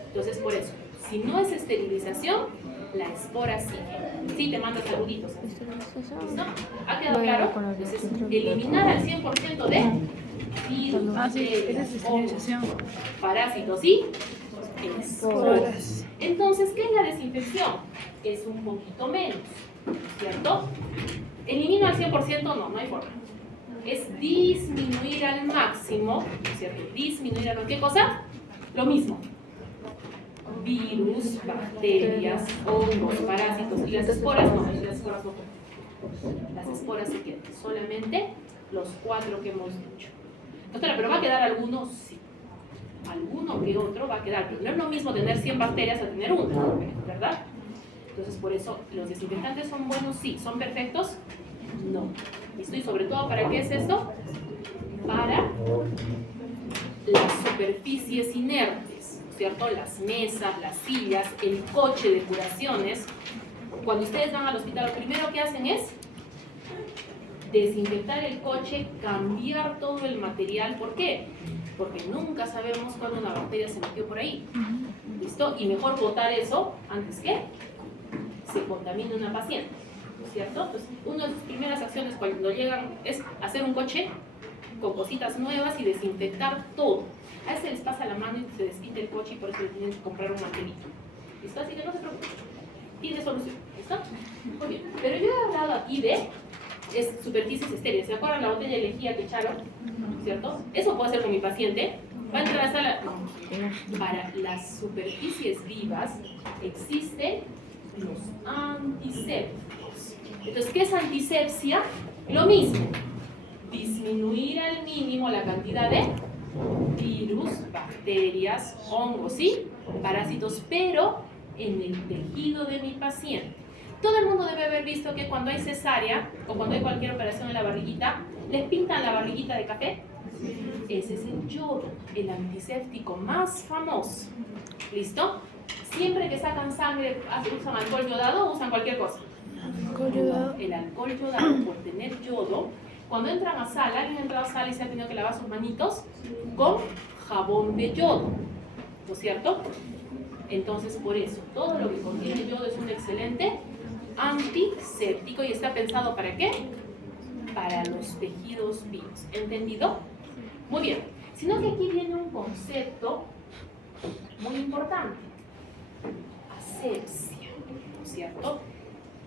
Entonces, por eso, si no es esterilización, la espora sigue. Sí, te manda saluditos. ¿Listo? ¿Ha quedado claro? Entonces, eliminar al 100% de virus, esterilización. parásitos y esporas. Entonces, ¿qué es la desinfección? Es un poquito menos, ¿cierto? Elimino al 100%, no hay forma. Es disminuir al máximo, ¿cierto? Disminuir a ¿qué cosa? Lo mismo. Virus, bacterias, hongos, parásitos y las esporas no. Las esporas no. Las esporas se quedan solamente los 4 que hemos dicho. Doctora, ¿pero va a quedar alguno? Sí. Alguno que otro va a quedar, pero no es lo mismo tener 100 bacterias a tener una, ¿verdad? Entonces, por eso, ¿los desinfectantes son buenos? Sí. ¿Son perfectos? No. ¿Listo? Y sobre todo, ¿para qué es esto? Para las superficies inertes, ¿cierto? Las mesas, las sillas, el coche de curaciones. Cuando ustedes van al hospital, lo primero que hacen es desinfectar el coche, cambiar todo el material. ¿Por qué? Porque nunca sabemos cuándo una bacteria se metió por ahí. ¿Listo? Y mejor botar eso antes que se contamine una paciente, ¿cierto? Pues una de sus primeras acciones cuando llegan es hacer un coche con cositas nuevas y desinfectar todo. A veces les pasa la mano y se despinte el coche y por eso le tienen que comprar un mantelito. ¿Listo? Así que no se preocupen. Tiene solución. ¿Listo? Muy bien. Pero yo he hablado aquí de superficies estériles. ¿Se acuerdan la botella de lejía que echaron? ¿Cierto? Eso puedo hacer con mi paciente. ¿Va a entrar a la sala? No. Para las superficies vivas existen los antisépticos. Entonces, ¿qué es antisepsia? Lo mismo. Disminuir al mínimo la cantidad de virus, bacterias, hongos y parásitos, pero en el tejido de mi paciente. Todo el mundo debe haber visto que cuando hay cesárea o cuando hay cualquier operación en la barriguita, les pintan la barriguita de café. Ese es el yodo, el antiséptico más famoso. ¿Listo? Siempre que sacan sangre, usan alcohol yodado o usan cualquier cosa. El alcohol yodado, por tener yodo, cuando entran a sala, alguien ha entrado a sala y se ha tenido que lavar sus manitos con jabón de yodo, ¿no es cierto? Entonces, por eso, todo lo que contiene yodo es un excelente antiséptico y está pensado ¿para qué? Para los tejidos vivos. ¿Entendido? Muy bien. Sino que aquí viene un concepto muy importante. Asepsia, ¿no es cierto?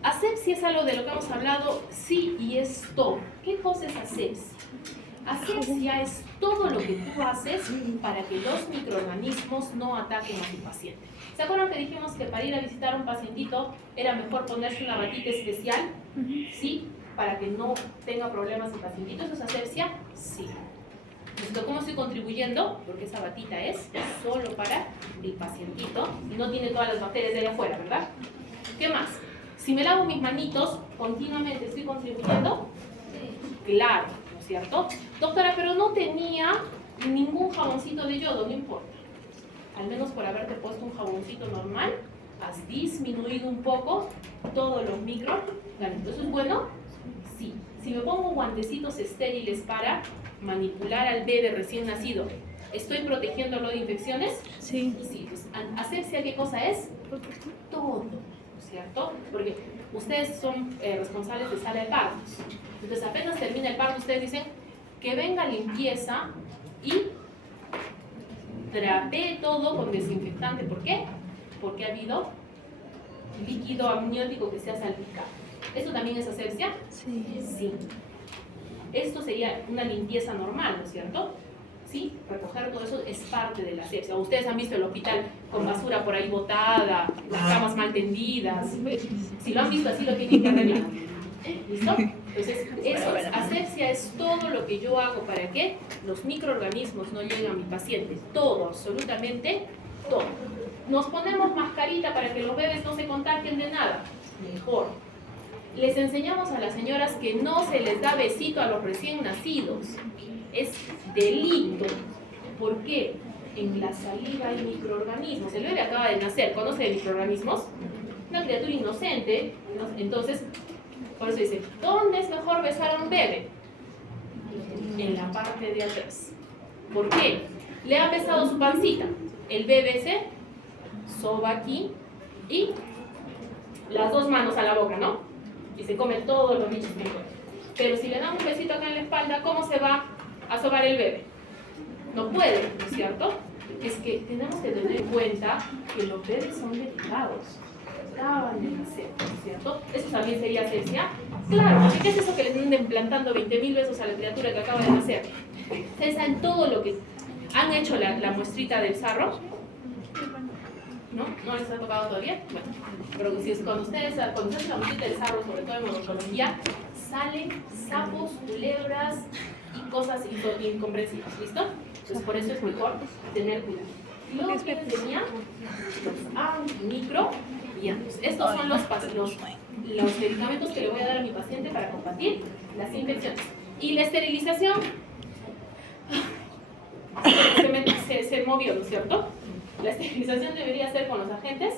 Asepsia es algo de lo que hemos hablado, sí y es todo. ¿Qué cosa es asepsia? Asepsia es todo lo que tú haces para que los microorganismos no ataquen a tu paciente. ¿Se acuerdan que dijimos que para ir a visitar a un pacientito era mejor ponerse una batita especial? ¿Sí? Para que no tenga problemas el pacientito. ¿Eso es asepsia? Sí. Entonces, ¿cómo estoy contribuyendo? Porque esa batita es solo para el pacientito y no tiene todas las bacterias de allá afuera, ¿verdad? ¿Qué más? Si me lavo mis manitos, continuamente estoy contribuyendo. Claro, ¿no es cierto? Doctora, pero no tenía ningún jaboncito de yodo, no importa. Al menos por haberte puesto un jaboncito normal, has disminuido un poco todos los microorganismos. ¿Eso es bueno? Sí. Si me pongo guantecitos estériles para manipular al bebé recién nacido, ¿estoy protegiéndolo de infecciones? Sí. Sí. Pues, ¿asepsia qué cosa es? Todo, ¿no es cierto? Porque ustedes son responsables de sala de partos. Entonces, apenas termina el parto, ustedes dicen que venga limpieza y trapee todo con desinfectante. ¿Por qué? Porque ha habido líquido amniótico que se ha salpicado. ¿Esto también es asepsia? Sí. Sí. Esto sería una limpieza normal, ¿no es cierto? Sí, recoger todo eso es parte de la asepsia. Ustedes han visto el hospital con basura por ahí botada, las camas mal tendidas. Si lo han visto así, lo tienen que arreglar. ¿Listo? Entonces, eso es, asepsia es todo lo que yo hago para que los microorganismos no lleguen a mi paciente. Todo, absolutamente todo. Nos ponemos mascarita para que los bebés no se contagien de nada. Mejor. Les enseñamos a las señoras que no se les da besito a los recién nacidos. Es delito. ¿Por qué? En la saliva hay microorganismos. El bebé acaba de nacer, ¿conoce de microorganismos? Una criatura inocente. Entonces, por eso dice, ¿dónde es mejor besar a un bebé? En la parte de atrás. ¿Por qué? Le han besado su pancita. El bebé se soba aquí y las dos manos a la boca, ¿no? Y se come todos los bichos que encuentra. Pero si le dan un besito acá en la espalda, ¿cómo se va a sobar el bebé? No puede, ¿no es cierto? Es que tenemos que tener en cuenta que los bebés son delicados. Acaban de nacer, ¿no es cierto? ¿Eso también sería asepsia? Claro, ¿qué es eso que les anden plantando 20.000 besos a la criatura que acaba de nacer? Ustedes saben todo lo que... ¿Han hecho la muestrita del sarro? ¿No? ¿No les ha tocado todavía? Bueno, pero si es cuando ustedes hacen la muestrita del sarro, sobre todo en odontología, salen sapos, culebras y cosas incomprensibles, ¿listo? Entonces por eso es mejor tener cuidado. Y luego que tenía los antimicrobianos. Estos son los medicamentos que le voy a dar a mi paciente para combatir las infecciones. Y la esterilización se movió, ¿no es cierto? La esterilización debería ser con los agentes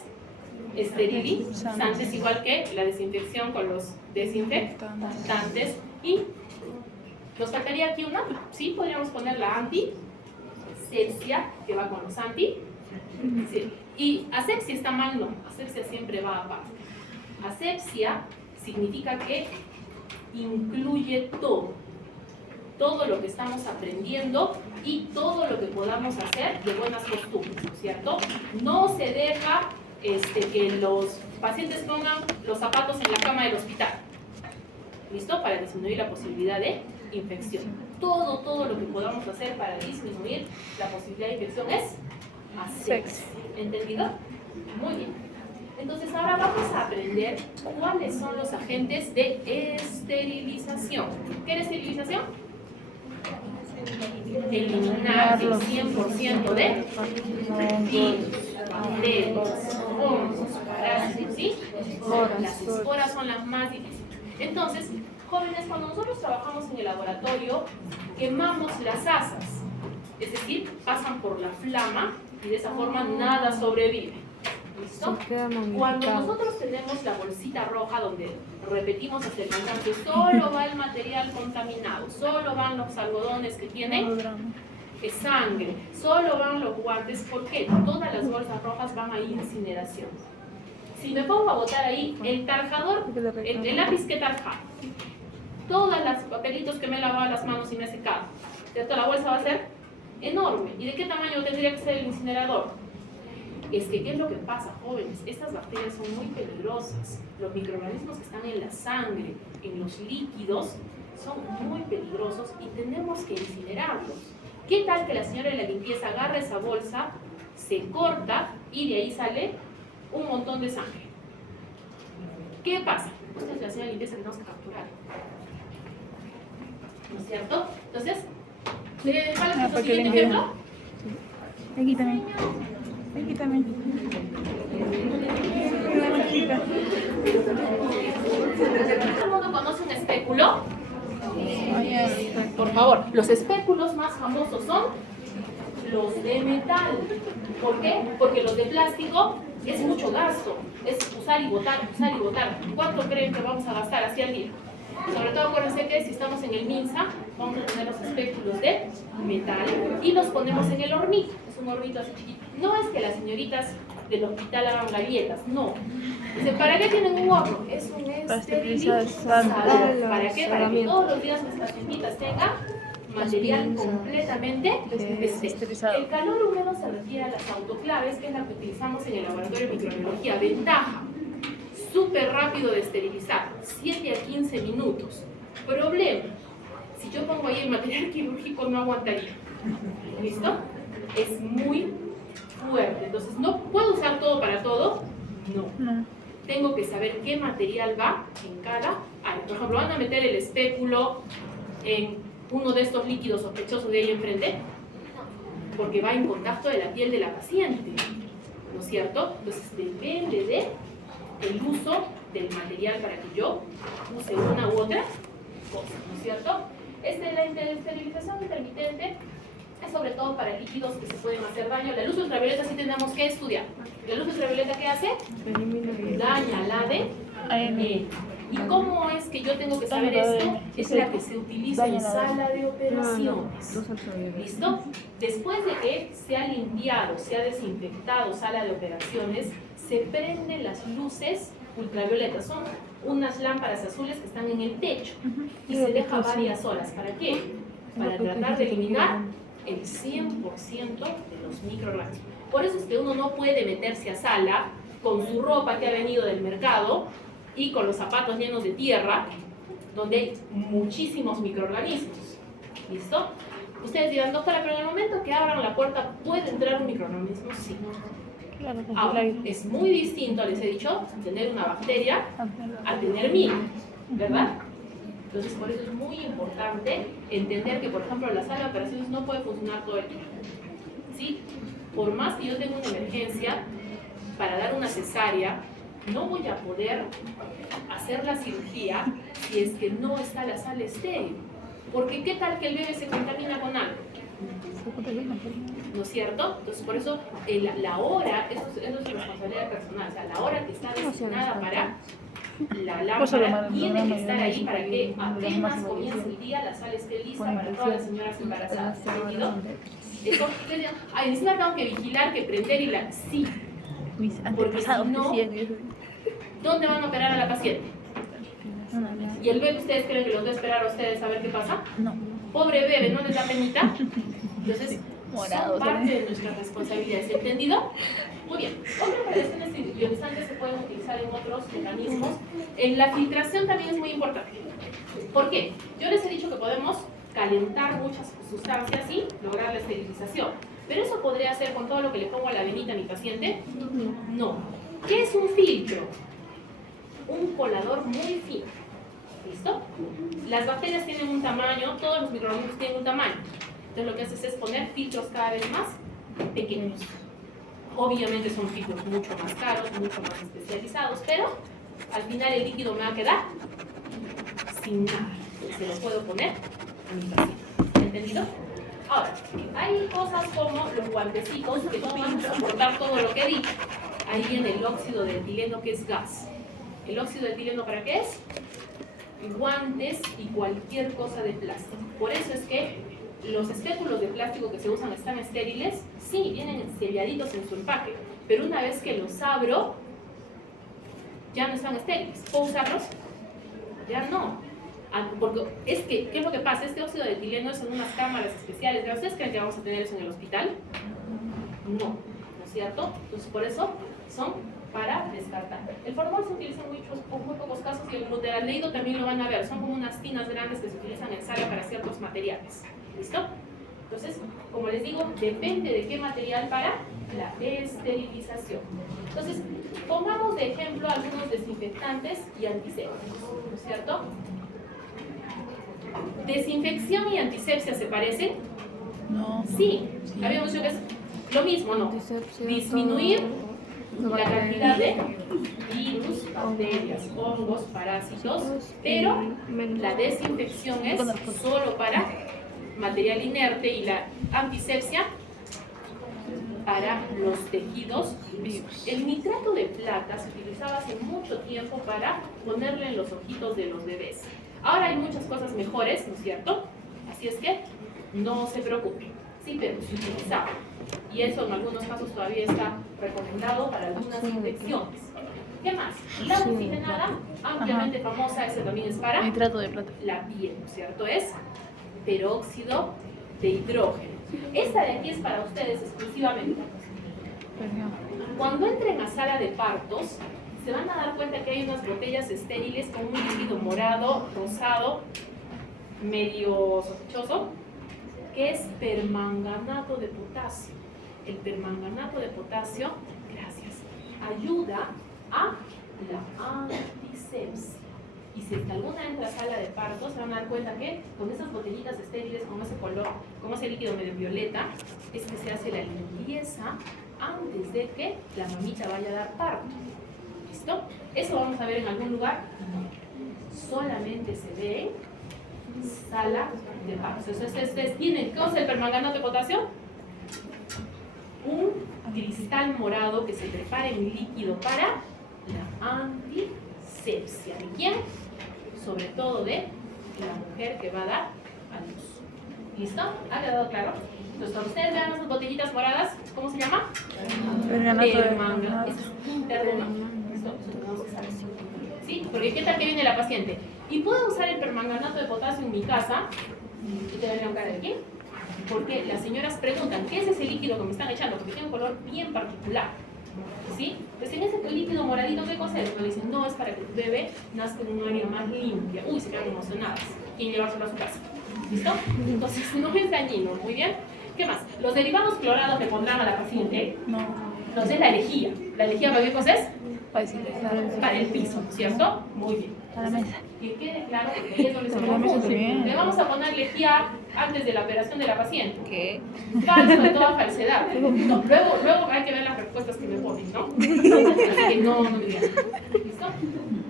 esterilizantes, igual que la desinfección con los desinfectantes. Y nos faltaría aquí una, sí, podríamos poner la antisepsia, que va con los anti. Sí. Y asepsia está mal, no, asepsia siempre va aparte. Asepsia significa que incluye todo lo que estamos aprendiendo y todo lo que podamos hacer de buenas costumbres, ¿no es cierto? No se deja que los pacientes pongan los zapatos en la cama del hospital, ¿listo? Para disminuir la posibilidad de infección. Todo lo que podamos hacer para disminuir la posibilidad de infección es asepsia. ¿Entendido? Muy bien. Entonces ahora vamos a aprender cuáles son los agentes de esterilización. ¿Qué es esterilización? Eliminar el 100% de virus, bacterias, hongos, parásitos, ¿sí? Las esporas son las más difíciles. Entonces, jóvenes, cuando nosotros trabajamos en el laboratorio, quemamos las asas, es decir, pasan por la flama y de esa forma nada sobrevive. ¿Listo? Cuando nosotros tenemos la bolsita roja donde repetimos hasta el cansancio, solo va el material contaminado, solo van los algodones que tienen sangre, solo van los guantes, porque todas las bolsas rojas van a incineración. Si me pongo a botar ahí el tarjador, el lápiz que tarja, todos los papelitos que me he lavado las manos y me he secado, ¿cierto? La bolsa va a ser enorme. ¿Y de qué tamaño tendría que ser el incinerador? Es que, ¿qué es lo que pasa, jóvenes? Estas bacterias son muy peligrosas. Los microorganismos que están en la sangre, en los líquidos, son muy peligrosos y tenemos que incinerarlos. ¿Qué tal que la señora de la limpieza agarra esa bolsa, se corta y de ahí sale un montón de sangre? ¿Qué pasa? Entonces la señora de limpieza tenemos que capturar. ¿No es cierto? Entonces, ¿cuál es el siguiente ejemplo? Aquí también. Aquí también. ¿Todo el mundo conoce un espéculo? Por favor, los espéculos más famosos son los de metal. ¿Por qué? Porque los de plástico es mucho gasto. Es usar y botar, usar y botar. ¿Cuánto creen que vamos a gastar así al día? Sobre todo acuérdense que si estamos en el MINSA, vamos a tener los espéculos de metal y los ponemos en el hornito. Es un hornito así chiquito. No es que las señoritas del hospital hagan galletas, no. Dice, ¿para qué tienen un horno? Es un esterilizador. ¿Para qué? Para que todos los días nuestras señoritas tengan material completamente esterilizado. El calor húmedo se refiere a las autoclaves, que es la que utilizamos en el laboratorio de microbiología. Ventaja: súper rápido de esterilizar, 7 a 15 minutos. Problema: si yo pongo ahí el material quirúrgico no aguantaría. ¿Listo? Es muy fuerte. Entonces, ¿no puedo usar todo para todo? No. Tengo que saber qué material va en cada área. Por ejemplo, van a meter el espéculo en uno de estos líquidos sospechosos de ahí enfrente, porque va en contacto de la piel de la paciente, ¿no es cierto? Entonces, depende del uso del material para que yo use una u otra cosa, ¿no es cierto? La esterilización intermitente es sobre todo para líquidos que se pueden hacer daño. La luz ultravioleta sí tenemos que estudiar. ¿La luz ultravioleta qué hace? Daña al ADN. ¿Y cómo es que yo tengo que saber esto? Es la que se utiliza en sala de operaciones. ¿Listo? Después de que se ha limpiado, se ha desinfectado sala de operaciones, se prenden las luces ultravioletas. Son unas lámparas azules que están en el techo y se deja varias horas. ¿Para qué? Para tratar de eliminar el 100% de los microorganismos. Por eso es que uno no puede meterse a sala con su ropa que ha venido del mercado y con los zapatos llenos de tierra, donde hay muchísimos microorganismos. ¿Listo? Ustedes dirán, doctora, pero en el momento que abran la puerta, ¿puede entrar un microorganismo? Sí. Ahora, es muy distinto, les he dicho, tener una bacteria a tener mil, ¿verdad? Entonces, por eso es muy importante entender que, por ejemplo, la sala de operaciones no puede funcionar todo el tiempo. ¿Sí? Por más que yo tenga una emergencia para dar una cesárea, no voy a poder hacer la cirugía si es que no está la sala estéril. Porque ¿qué tal que el bebé se contamina con algo? ¿No es cierto? Entonces, por eso la hora, eso es responsabilidad personal. O sea, la hora que está destinada para la lámpara tiene que estar ahí para que apenas comience el día, la sala esté lista para todas las señoras embarazadas. ¿Entendido? Eso, ay, encima tengo que vigilar, que prender y la... Sí. Porque si no, ¿dónde van a operar a la paciente? ¿Y el bebé ustedes creen que los va a esperar a ustedes a ver qué pasa? No. Pobre bebé, ¿no les da penita? Entonces, son parte de nuestras responsabilidades. ¿Entendido? Muy bien. Otras radiaciones ionizantes se pueden utilizar en otros mecanismos. En la filtración también es muy importante. ¿Por qué? Yo les he dicho que podemos calentar muchas sustancias y lograr la esterilización. ¿Pero eso podría hacer con todo lo que le pongo a la venita a mi paciente? No. ¿Qué es un filtro? Un colador muy fino. ¿Listo? Las bacterias tienen un tamaño, todos los microorganismos tienen un tamaño. Entonces lo que haces es poner filtros cada vez más pequeños. Obviamente son filtros mucho más caros, mucho más especializados, pero al final el líquido me va a quedar sin nada. Se lo puedo poner a mi paciente. ¿Entendido? Ahora, hay cosas como los guantecitos que no van a soportar todo lo que he dicho. Ahí viene el óxido de etileno, que es gas. ¿El óxido de etileno para qué es? Guantes y cualquier cosa de plástico. Por eso es que los espéculos de plástico que se usan están estériles. Sí, vienen selladitos en su empaque, pero una vez que los abro, ya no están estériles. ¿Puedo usarlos? Ya no. Porque es que, ¿qué es lo que pasa? Este óxido de etileno son unas cámaras especiales. ¿Ustedes creen que vamos a tener eso en el hospital? No, ¿no es cierto? Entonces, por eso son para descartar. El formol se utiliza en muy pocos casos y el glutaraldehído también lo van a ver. Son como unas tinas grandes que se utilizan en sala para ciertos materiales. ¿Listo? Entonces, como les digo, depende de qué material para la esterilización. Entonces, pongamos de ejemplo algunos desinfectantes y antisépticos, ¿no es cierto? ¿Desinfección y antisepsia se parecen? No. Sí, habíamos dicho que es lo mismo, ¿no? Disminuir la cantidad de virus, bacterias, hongos, parásitos, pero la desinfección es solo para material inerte y la antisepsia para los tejidos vivos. El nitrato de plata se utilizaba hace mucho tiempo para ponerle en los ojitos de los bebés. Ahora hay muchas cosas mejores, ¿no es cierto? Así es que no se preocupen. Sí, pero se utilizaba. Y eso en algunos casos todavía está recomendado para algunas infecciones. ¿Qué más? La oxigenada, ampliamente famosa, esa también es para Nitrato de plata. la piel, ¿no es cierto? Es peróxido de hidrógeno. Esta de aquí es para ustedes exclusivamente. Cuando entren a sala de partos, se van a dar cuenta que hay unas botellas estériles con un líquido morado, rosado, medio sospechoso, que es permanganato de potasio. El permanganato de potasio, gracias, ayuda a la antisepsia. Y si alguna entra a sala de parto, se van a dar cuenta que con esas botellitas estériles, con ese color, con ese líquido medio violeta, es que se hace la limpieza antes de que la mamita vaya a dar parto. ¿Listo? ¿Eso vamos a ver en algún lugar? No. Solamente se ve en sala de parto. Entonces, ¿tienen qué es el permanganato de potasio? Un cristal morado que se prepara en líquido para la antisepsia. ¿De quién? Sobre todo de la mujer que va a dar a luz. ¿Listo? ¿Ha quedado claro? Entonces, cuando ustedes vean esas botellitas moradas, ¿cómo se llama? Permanganato. Esto es interno. Esto tenemos que saber. ¿Sí? Porque ¿qué tal que viene la paciente? ¿Y puedo usar el permanganato de potasio en mi casa? ¿Y te verían cara de quién? Porque las señoras preguntan, ¿qué es ese líquido que me están echando? Porque tiene un color bien particular. ¿Sí? Pues en ese líquido moradito, ¿qué cosa es? Me dicen, no, es para que tu bebé nazca en un área más limpia. Uy, se quedan emocionadas. Quieren llevárselo a su casa. ¿Listo? Entonces, no es dañino. Muy bien. ¿Qué más? Los derivados clorados le pondrán a la paciente. No. Entonces, la lejía. ¿La lejía para qué cosa es? Para desinfectar. Para el piso, ¿cierto? Muy bien. Para la mesa. Que quede claro que ahí es donde se Para la mesa confunde. también. Le vamos a poner lejía antes de la operación de la paciente. ¿Qué? Falso de toda falsedad. No, luego hay que ver las respuestas que me ponen, ¿no? Así que no me digan. ¿Listo?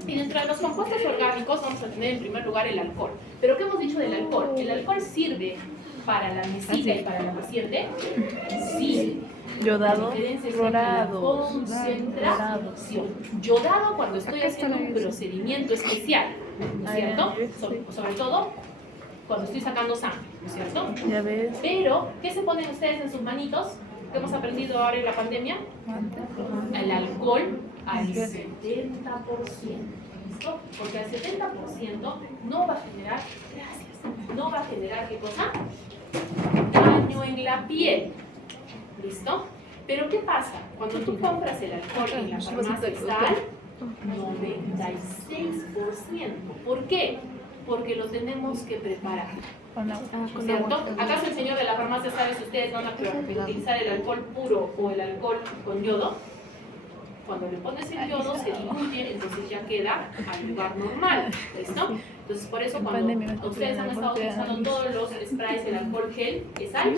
Y dentro de los compuestos orgánicos vamos a tener en primer lugar el alcohol. ¿Pero qué hemos dicho del alcohol? ¿El alcohol sirve para la mesita y para la paciente? Sí. Yodado, La diferencia está en la clorados. concentración. Yodado cuando estoy haciendo un procedimiento especial, ¿no es cierto? Sobre todo cuando estoy sacando sangre, ¿no es cierto? Ya ves. Pero, ¿qué se ponen ustedes en sus manitos? ¿Qué hemos aprendido ahora en la pandemia? El alcohol al 70%. ¿Listo? Porque al 70% no va a generar, gracias, no va a generar, ¿qué cosa? Daño en la piel. ¿Listo? Pero ¿qué pasa? Cuando tú compras el alcohol en la farmacia está al 96%. ¿Por qué? Porque lo tenemos que preparar. Con agua. ¿Cierto? ¿Acaso el señor de la farmacia sabe si ustedes van a utilizar el alcohol puro o el alcohol con yodo? Cuando le pones el yodo se diluye, entonces ya queda al lugar normal. ¿Listo? Entonces por eso cuando ustedes han estado utilizando todos los sprays, el alcohol gel, ¿qué sal?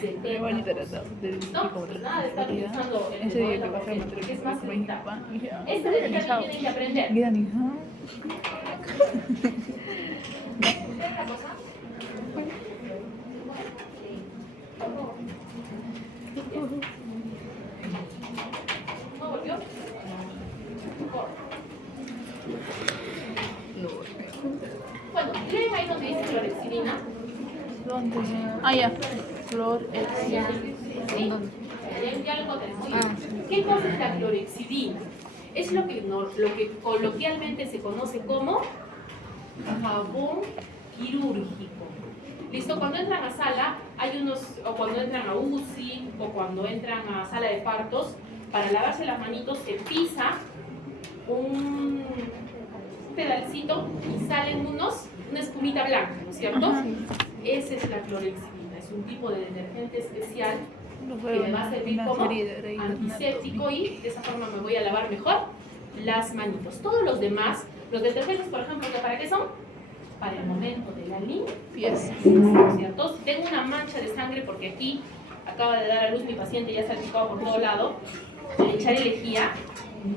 70%. ¿Listo? Pues nada de estar utilizando el 90%, porque es más lenta. Esta técnica que tienen que aprender. ¿Otra cosa? ¿No volvió? Bueno, leen ahí donde dice clorexidina. Ah, ya. Clorexidina. Sí, ya lo encontré. Muy bien. ¿Qué cosa es la clorexidina? Es lo que coloquialmente se conoce como jabón quirúrgico. ¿Listo? Cuando entran a sala, o cuando entran a UCI, o cuando entran a sala de partos, para lavarse las manitos se pisa un pedalcito y salen una espumita blanca, ¿no es cierto? Esa es la clorexidina, es un tipo de detergente especial que me va a servir como antiséptico y de esa forma me voy a lavar mejor las manitos. Todos los demás, los detergentes, por ejemplo, ¿para qué son? Para el momento de la limpieza, ¿cierto? Si tengo una mancha de sangre porque aquí acaba de dar a luz mi paciente, ya se ha salpicado por todo lado, echaré lejía.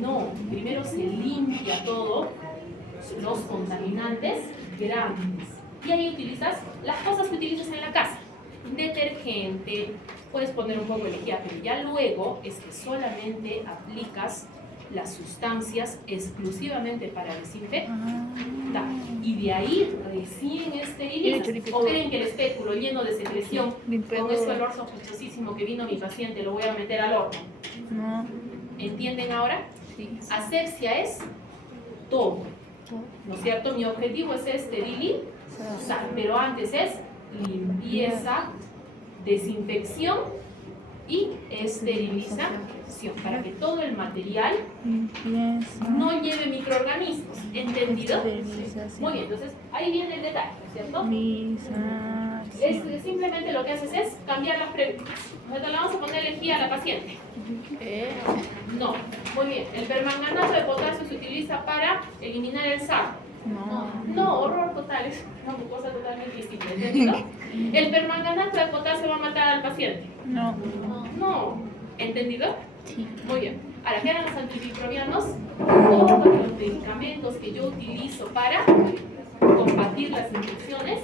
No, primero se limpia todo, los contaminantes grandes. Y ahí utilizas las cosas que utilizas en la casa. Detergente, puedes poner un poco de lejía, pero ya luego es que solamente aplicas las sustancias exclusivamente para desinfectar. Y de ahí recién esterilizas. O creen que el espéculo lleno de secreción, con ese olor sospechosísimo que vino mi paciente, lo voy a meter al horno. No. ¿Entienden ahora? Sí. Asepsia es todo, ¿no es cierto? Mi objetivo es esterilizar, pero antes es limpieza, desinfección y esterilización, para que todo el material no lleve microorganismos. ¿Entendido? Muy bien, entonces ahí viene el detalle, ¿no es cierto? Simplemente lo que haces es cambiar las preguntas. Ahorita le vamos a poner lejía a la paciente. No, muy bien. El permanganato de potasio se utiliza para eliminar el sarro. No, horror total, es una cosa totalmente distinta, ¿entendido? ¿El permanganato de potasio va a matar al paciente? No, ¿entendido? Sí. Muy bien. Ahora, ¿qué eran los antimicrobianos? Todos los medicamentos que yo utilizo para combatir las infecciones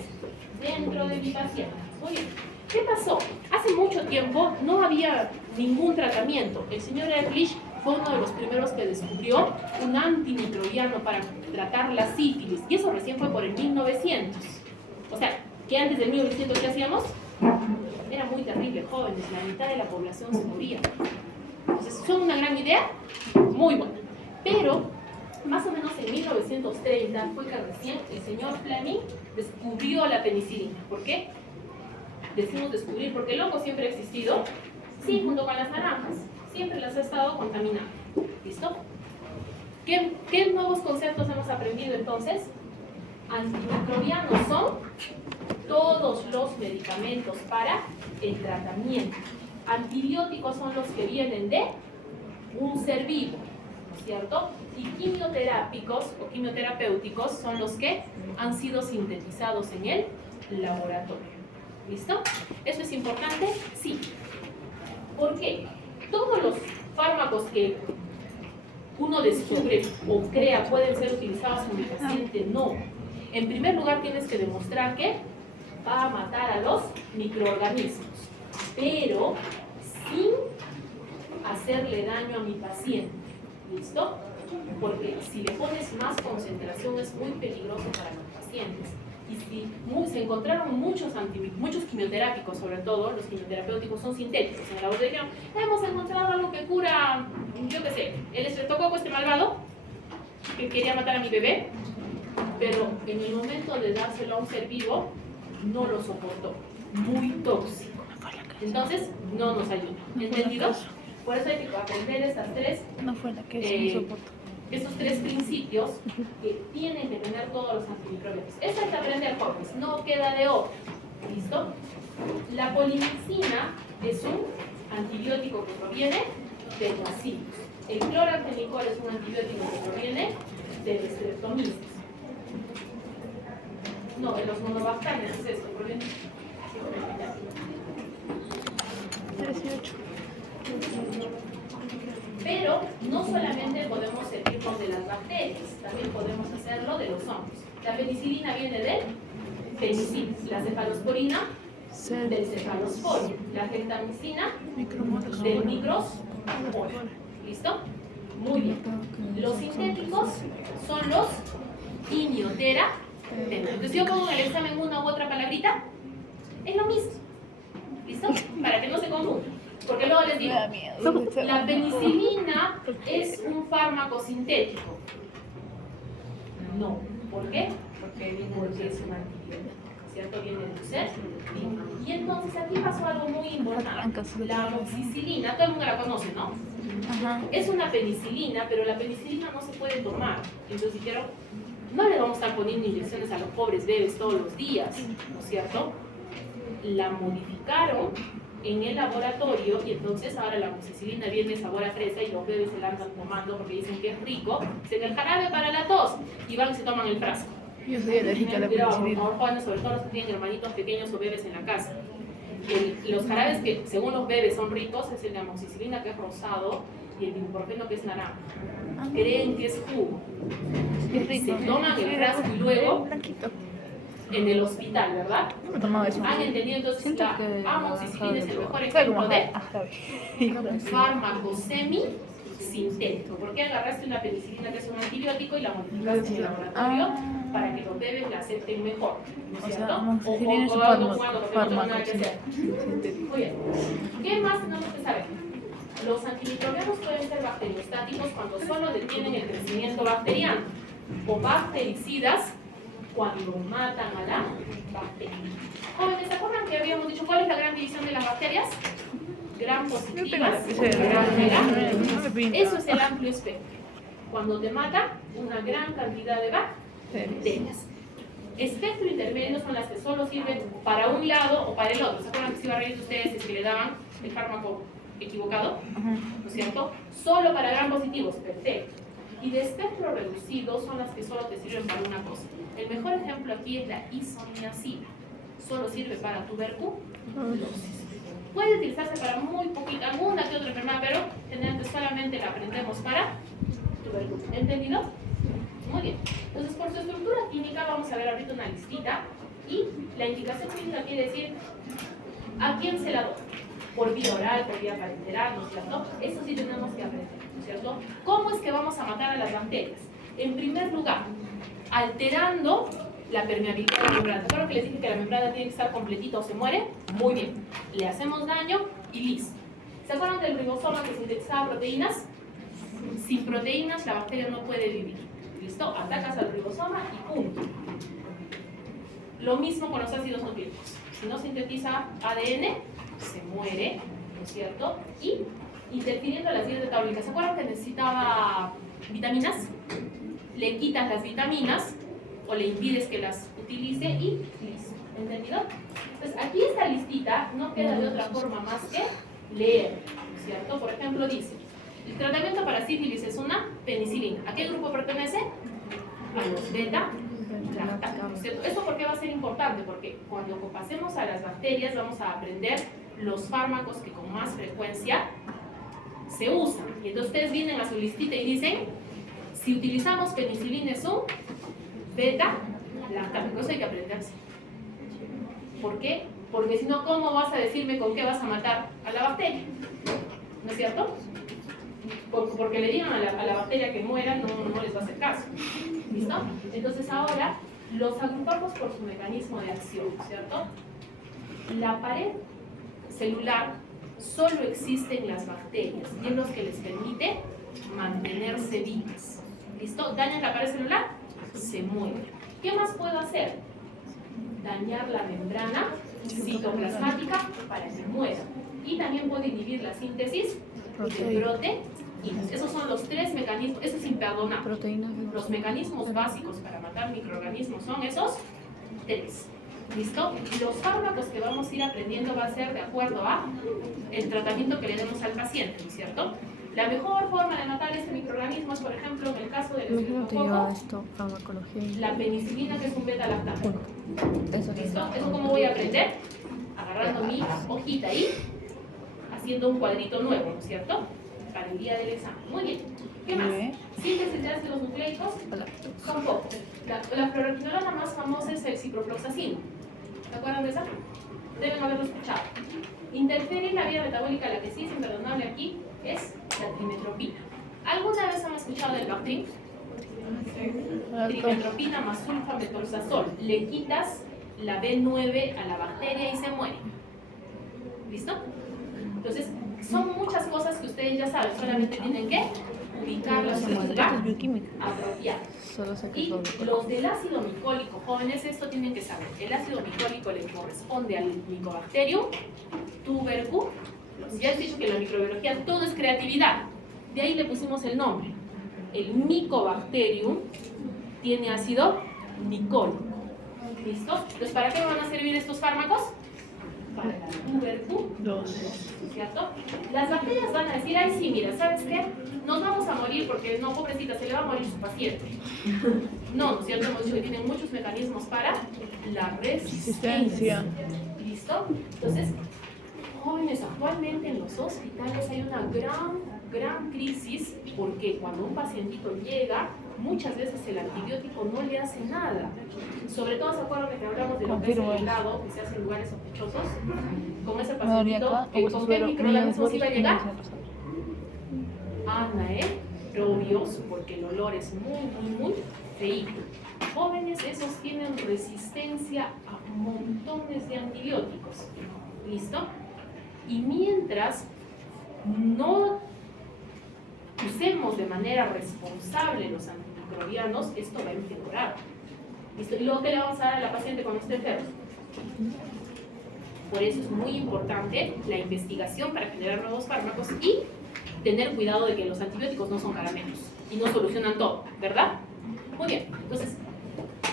dentro de mi paciente. Muy bien. ¿Qué pasó? Hace mucho tiempo no había ningún tratamiento. El señor Ehrlich fue uno de los primeros que descubrió un antimicrobiano para tratar la sífilis. Y eso recién fue por el 1900. O sea, que antes del 1900, ¿qué hacíamos? Era muy terrible, jóvenes. La mitad de la población se moría. Entonces, ¿son una gran idea? Muy buena. Pero, más o menos en 1930 fue que recién el señor Fleming descubrió la penicilina. ¿Por qué? Decimos descubrir porque el hongo siempre ha existido, sí, junto con las naranjas, siempre las ha estado contaminando. ¿Listo? ¿Qué nuevos conceptos hemos aprendido entonces? Antimicrobianos son todos los medicamentos para el tratamiento. Antibióticos son los que vienen de un ser vivo, ¿no es cierto? Y quimioterápicos o quimioterapéuticos son los que han sido sintetizados en el laboratorio. ¿Listo? ¿Eso es importante? Sí. ¿Por qué? Todos los fármacos que uno descubre o crea pueden ser utilizados en el paciente, no. En primer lugar, tienes que demostrar que va a matar a los microorganismos, pero sin hacerle daño a mi paciente. ¿Listo? Porque si le pones más concentración es muy peligroso para los pacientes. Y si se encontraron muchos quimioterápicos, sobre todo, los quimioterapéuticos son sintéticos. En el laboratorio dijeron, hemos encontrado algo que cura, yo qué sé, el estreptococo este malvado, que quería matar a mi bebé, pero en el momento de dárselo a un ser vivo, no lo soportó. Muy tóxico. Entonces, no nos ayuda. ¿Entendido? Por eso hay que aprender estas tres Esos tres principios que tienen que tener todos los antimicrobianos. Esta es la aprender, jóvenes, no queda de otra. ¿Listo? La polimixina es un antibiótico que proviene del bacillus. El clorantrenicol es un antibiótico que proviene del Streptomyces. No, de los monobacterias es esto, proviene. 18. Pero no solamente podemos servirnos de las bacterias, también podemos hacerlo de los hongos. La penicilina viene del penicilin, la cefalosporina del cefalosporio, la gentamicina del microsporio. ¿Listo? Muy bien. Los sintéticos son los Iniotera. Entonces yo pongo en el examen una u otra palabrita, es lo mismo. ¿Listo? Para que no se confundan. Porque luego les digo, la penicilina es un fármaco sintético. No. ¿Por qué? Porque es un antibiótico. ¿Cierto? Viene de un ser vivo. Y entonces aquí pasó algo muy importante. La amoxicilina, todo el mundo la conoce, ¿no? Ajá. Es una penicilina, pero la penicilina no se puede tomar. Entonces dijeron, no le vamos a estar poniendo inyecciones a los pobres bebés todos los días, ¿no es cierto? La modificaron en el laboratorio y entonces ahora la amoxicilina viene sabor a fresa y los bebés se la andan tomando porque dicen que es rico. Se el jarabe para la tos y van y se toman el frasco. Yo soy alérgica a la penicilina. Por favor, sobre todo los que tienen hermanitos pequeños o bebés en la casa. Los jarabes que según los bebés son ricos es el de amoxicilina, que es rosado, y el ibuprofeno, que es naranja. Creen que es jugo. Es rico. Se toman el frasco y luego Blanquito. en el hospital, ¿verdad? Yo me tomaba eso. Han entendido entonces Siento la que amoxicilina es el mejor fue como ejemplo de jarabe. fármaco semi-sintético. ¿Por qué agarraste una penicilina que es un antibiótico y la modificaste en el laboratorio para que los bebés la acepten mejor? ¿No es O sea, cierto? amoxicilina es un algo jugando porque no tengo fármaco nada que hacer. sintético. Muy bien. ¿Qué más tenemos que saber? Los antimicrobianos pueden ser bacteriostáticos cuando solo detienen el crecimiento bacteriano o bactericidas cuando matan a la bacteria. Jóvenes, ¿se acuerdan que habíamos dicho cuál es la gran división de las bacterias? Gran Yo tengo positivas, lapicero. gran negativas. No me pinta. Eso es el amplio espectro. Cuando te mata una gran cantidad de bacterias. Espectro intermedio son las que solo sirven para un lado o para el otro. ¿Se acuerdan que se iba a reír de ustedes si es que le daban el fármaco equivocado? ¿No es cierto? Solo para gran positivos, perfecto. Y de espectro reducido son las que solo te sirven para una cosa. El mejor ejemplo aquí es la isoniazida. Solo sirve para tuberculosis. Puede utilizarse para muy poquita, alguna que otra enfermedad, pero generalmente solamente la aprendemos para tuberculosis. ¿Entendido? Muy bien. Entonces, por su estructura química vamos a ver ahorita una listita. Y la indicación clínica quiere decir a quién se la doy. Por vía oral, por vía parenteral, ¿no es cierto? Eso sí tenemos que aprender, ¿no es cierto? ¿Cómo es que vamos a matar a las bacterias? En primer lugar, alterando la permeabilidad de la membrana. ¿Se acuerdan que les dije que la membrana tiene que estar completita o se muere? Muy bien. Le hacemos daño y listo. ¿Se acuerdan del ribosoma que sintetizaba proteínas? Sin proteínas la bacteria no puede vivir. ¿Listo? Atacas al ribosoma y punto. Lo mismo con los ácidos nucleicos. Si no sintetiza ADN, se muere, ¿no es cierto? Y interfiriendo la siguiente tablita. ¿Se acuerdan que necesitaba vitaminas? Le quitas las vitaminas o le impides que las utilice y listo. ¿Entendido? Entonces, aquí esta listita no queda de otra forma más que leer, ¿no es cierto? Por ejemplo, dice, el tratamiento para sífilis es una penicilina. ¿A qué grupo pertenece? A los beta-lactámicos, ¿no es cierto? ¿Eso por qué va a ser importante? Porque cuando pasemos a las bacterias vamos a aprender los fármacos que con más frecuencia se usan. Y entonces ustedes vienen a su listita y dicen, si utilizamos penicilina es un beta-lactámico. Eso hay que aprenderse. ¿Por qué? Porque si no, ¿cómo vas a decirme con qué vas a matar a la bacteria? ¿No es cierto? Porque le digan a la bacteria que muera, no les va a hacer caso. ¿Listo? Entonces ahora los agrupamos por su mecanismo de acción, ¿cierto? La pared celular solo existe en las bacterias y es lo que les permite mantenerse vivas. ¿Listo? ¿Dañan la pared celular? Se muere. ¿Qué más puedo hacer? Dañar la membrana citoplasmática para que muera. Y también puedo inhibir la síntesis de proteínas. Esos son los tres mecanismos, eso es imperdonable. Proteínas. Los mecanismos básicos para matar microorganismos son esos tres. ¿Listo? Los fármacos que vamos a ir aprendiendo va a ser de acuerdo a el tratamiento que le demos al paciente, ¿no es cierto? La mejor forma de matar este microorganismo es, por ejemplo, en el caso del No te lleva estreptococo, esto, farmacología. la penicilina, que es un beta-lactamo. Eso ¿Listo? ¿Eso cómo voy a aprender? Agarrando mi hojita y haciendo un cuadrito nuevo, ¿no es cierto? Para el día del examen. Muy bien. ¿Qué más? Síntesis de ácidos nucleicos son pocos. La fluoroquinolona más famosa es el ciprofloxacino. ¿Se acuerdan de esa? Deben haberlo escuchado. Interfiere en la vía metabólica, la que sí es imperdonable aquí es la trimetropina. ¿Alguna vez han escuchado del Bactrim? Trimetropina más sulfametolsazol. Le quitas la B9 a la bacteria y se muere. ¿Listo? Entonces, son muchas cosas que ustedes ya saben, solamente tienen que ubicarlas en el lugar apropiado. Solo sé que Y los del ácido micólico, jóvenes, esto tienen que saber. El ácido micólico le corresponde al Mycobacterium tuberculosis. Ya he dicho que en la microbiología todo es creatividad. De ahí le pusimos el nombre. El Mycobacterium tiene ácido micólico. ¿Listo? Entonces, ¿para qué van a servir estos fármacos? Para la tuberculosis, ¿cierto? Las bacterias van a decir, ay sí, mira, ¿sabes qué? Nos vamos a morir porque, no, pobrecita, se le va a morir su paciente. No, ¿no es cierto? Hemos dicho que tienen muchos mecanismos para la resistencia. ¿Listo? Entonces, jóvenes, actualmente en los hospitales hay una gran crisis porque cuando un pacientito llega, muchas veces el antibiótico no le hace nada. Sobre todo, ¿se acuerdan de que hablamos de lo que es el helado, que se hace en lugares sospechosos? Con ese pacientito, ¿con qué microorganismos iba a llegar? Anaerobios, porque el olor es muy feíto. Jóvenes, esos tienen resistencia a montones de antibióticos. ¿Listo? Y mientras no usemos de manera responsable los antimicrobianos, esto va a empeorar. ¿Listo? ¿Y luego qué le vamos a dar a la paciente cuando esté enferma? Por eso es muy importante la investigación para generar nuevos fármacos y tener cuidado de que los antibióticos no son caramelos y no solucionan todo, ¿verdad? Muy bien, entonces,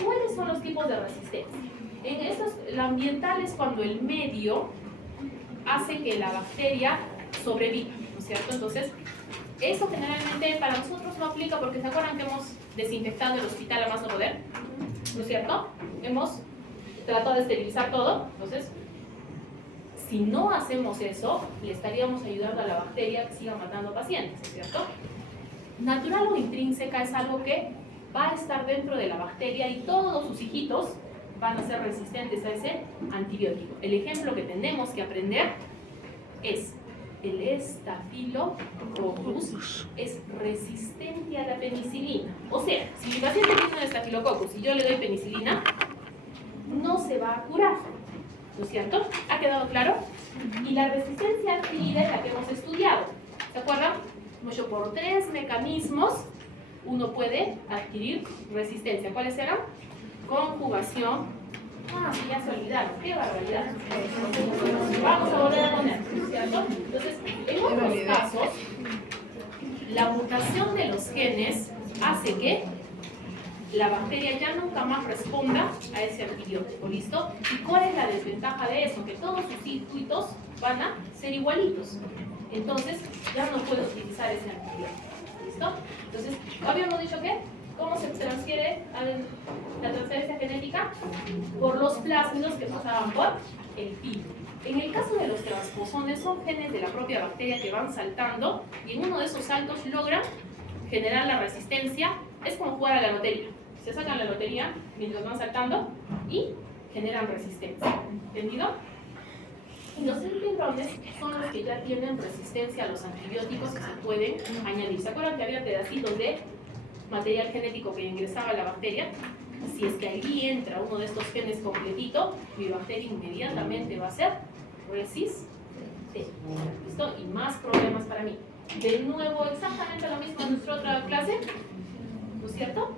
¿cuáles son los tipos de resistencia? En estos, la ambiental es cuando el medio hace que la bacteria sobreviva, ¿no es cierto? Entonces, eso generalmente para nosotros no aplica porque se acuerdan que hemos desinfectado el hospital a más no poder, ¿no es cierto? Hemos tratado de esterilizar todo, entonces, si no hacemos eso, le estaríamos ayudando a la bacteria que siga matando pacientes, ¿no es cierto? Natural o intrínseca es algo que va a estar dentro de la bacteria y todos sus hijitos van a ser resistentes a ese antibiótico. El ejemplo que tenemos que aprender es el Staphylococcus es resistente a la penicilina. O sea, si mi paciente tiene un Staphylococcus y yo le doy penicilina, no se va a curar, ¿no es cierto? ¿Ha quedado claro? Y la resistencia adquirida es la que hemos estudiado. ¿Se acuerdan? Mucho por 3 mecanismos uno puede adquirir resistencia. ¿Cuáles eran? Conjugación. Sí, ya se olvidaron. ¡Qué barbaridad! Vamos a volver a poner, ¿cierto? Entonces, en otros casos, la mutación de los genes hace que la bacteria ya nunca más responda a ese antibiótico, ¿listo? ¿Y cuál es la desventaja de eso? Que todos sus circuitos van a ser igualitos. Entonces, ya no puedo utilizar ese antibiótico, ¿listo? Entonces, habíamos dicho que, ¿cómo se transfiere la transferencia genética? Por los plásmidos que pasaban por el filo. En el caso de los transposones, son genes de la propia bacteria que van saltando y en uno de esos saltos logran generar la resistencia. Es como jugar a la lotería. Se sacan la lotería mientras van saltando y generan resistencia. ¿Entendido? Y los embriones son los que ya tienen resistencia a los antibióticos que se pueden añadir. ¿Se acuerdan que había pedacitos de material genético que ingresaba a la bacteria? Si es que allí entra uno de estos genes completito, mi bacteria inmediatamente va a ser resistente. ¿Listo? Y más problemas para mí. De nuevo, exactamente lo mismo en nuestra otra clase, ¿no es cierto?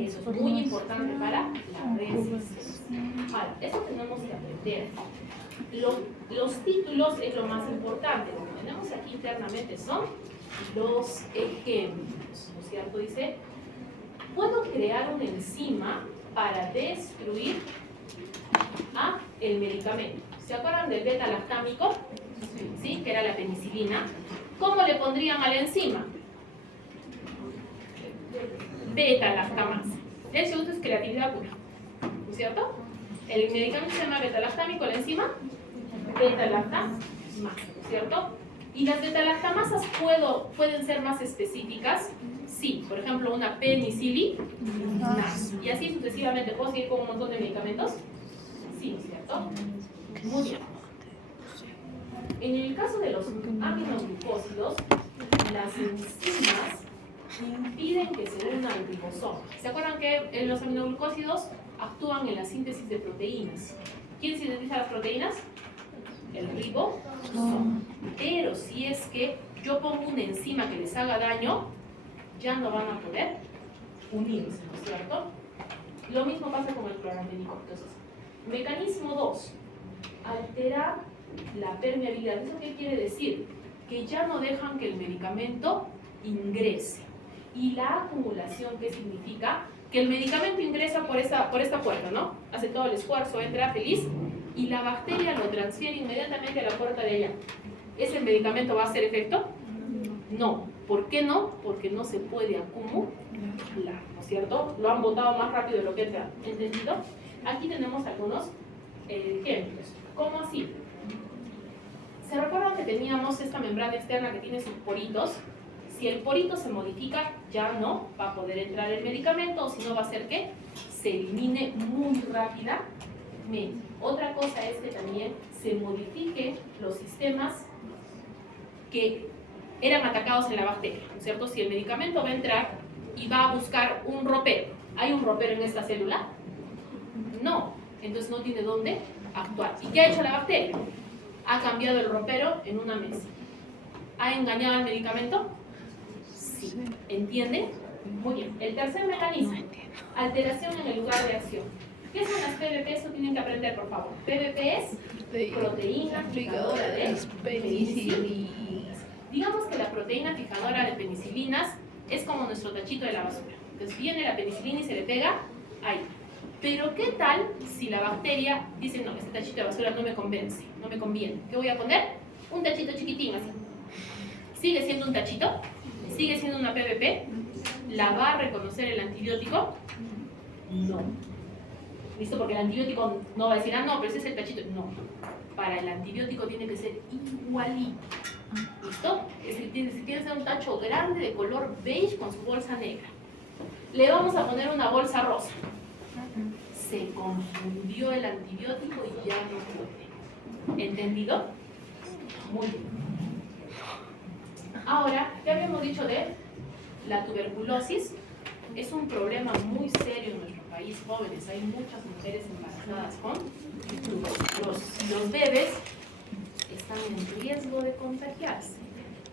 Eso es muy importante para la resistencia. Ahora, eso tenemos que aprender. Los títulos es lo más importante. Lo que tenemos aquí internamente son los ejemplos, ¿no es cierto? Dice, puedo crear una enzima para destruir el medicamento. ¿Se acuerdan del beta-lactámico? ¿Sí? Que era la penicilina. ¿Cómo le pondrían a la enzima? Beta-lactamasa. Eso es creatividad pura, ¿no es cierto? El medicamento se llama beta-lactámico, la enzima beta-lactamasa, ¿no es cierto? ¿Y las beta-lactamasas pueden ser más específicas? Sí, por ejemplo, una penicilina. Y así sucesivamente. ¿Puedo seguir con un montón de medicamentos? Sí, ¿cierto? Muy bien. En el caso de los aminoglucósidos, las enzimas impiden que se una al ribosoma. ¿Se acuerdan que los aminoglucósidos actúan en la síntesis de proteínas? ¿Quién sintetiza las proteínas? El ribosoma. Pero si es que yo pongo una enzima que les haga daño, ya no van a poder unirse, ¿no es cierto? Lo mismo pasa con el cloramidenico. Entonces, mecanismo 2, alterar la permeabilidad. ¿Eso qué quiere decir? Que ya no dejan que el medicamento ingrese. Y la acumulación, ¿qué significa? Que el medicamento ingresa por esta puerta, ¿no? Hace todo el esfuerzo, entra feliz, y la bacteria lo transfiere inmediatamente a la puerta de allá. ¿Ese medicamento va a hacer efecto? No. ¿Por qué no? Porque no se puede acumular, ¿no es cierto? Lo han botado más rápido de lo que entra. ¿Entendido? Aquí tenemos algunos ejemplos. ¿Cómo así? ¿Se recuerdan que teníamos esta membrana externa que tiene sus poritos? Si el porito se modifica, ya no va a poder entrar el medicamento, o si no va a hacer que se elimine muy rápidamente. Otra cosa es que también se modifiquen los sistemas que eran atacados en la bacteria, ¿no es cierto? Si el medicamento va a entrar y va a buscar un ropero, ¿hay un ropero en esta célula? No, entonces no tiene dónde actuar. ¿Y qué ha hecho la bacteria? Ha cambiado el ropero en una mesa. ¿Ha engañado al medicamento? Sí. ¿Entienden? Muy bien. El tercer mecanismo, alteración en el lugar de acción. ¿Qué son las PBP? Eso tienen que aprender, por favor. PBP es proteína fijadora de penicilinas. Digamos que la proteína fijadora de penicilinas es como nuestro tachito de la basura. Entonces viene la penicilina y se le pega ahí. Pero ¿qué tal si la bacteria dice, no, este tachito de basura no me convence, no me conviene? ¿Qué voy a poner? Un tachito chiquitín así. ¿Sigue siendo un tachito? ¿Sigue siendo una PBP? ¿La va a reconocer el antibiótico? No. ¿Listo? Porque el antibiótico no va a decir, ah, no, pero ese es el tachito. No. Para el antibiótico tiene que ser igualito. ¿Listo? Es decir, tiene que ser un tacho grande de color beige con su bolsa negra. Le vamos a poner una bolsa rosa. Se confundió el antibiótico y ya no puede. ¿Entendido? Muy bien. Ahora, ¿qué habíamos dicho de la tuberculosis? Es un problema muy serio en nuestro país, jóvenes. Hay muchas mujeres embarazadas con tuberculosis. Los bebés están en riesgo de contagiarse.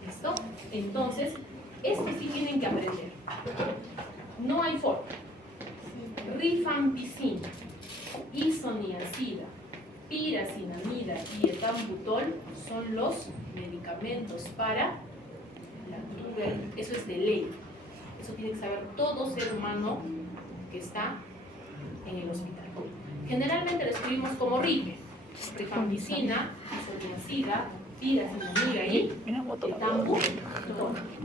¿Listo? Entonces, esto sí tienen que aprender. No hay forma. Rifampicina, isoniazida, piracinamida y etambutol son los medicamentos para la tuberculosis. Eso es de ley. Eso tiene que saber todo ser humano que está en el hospital. Generalmente lo escribimos como RIPE. Rifampicina, isoniazida, piracinamida y etambutol.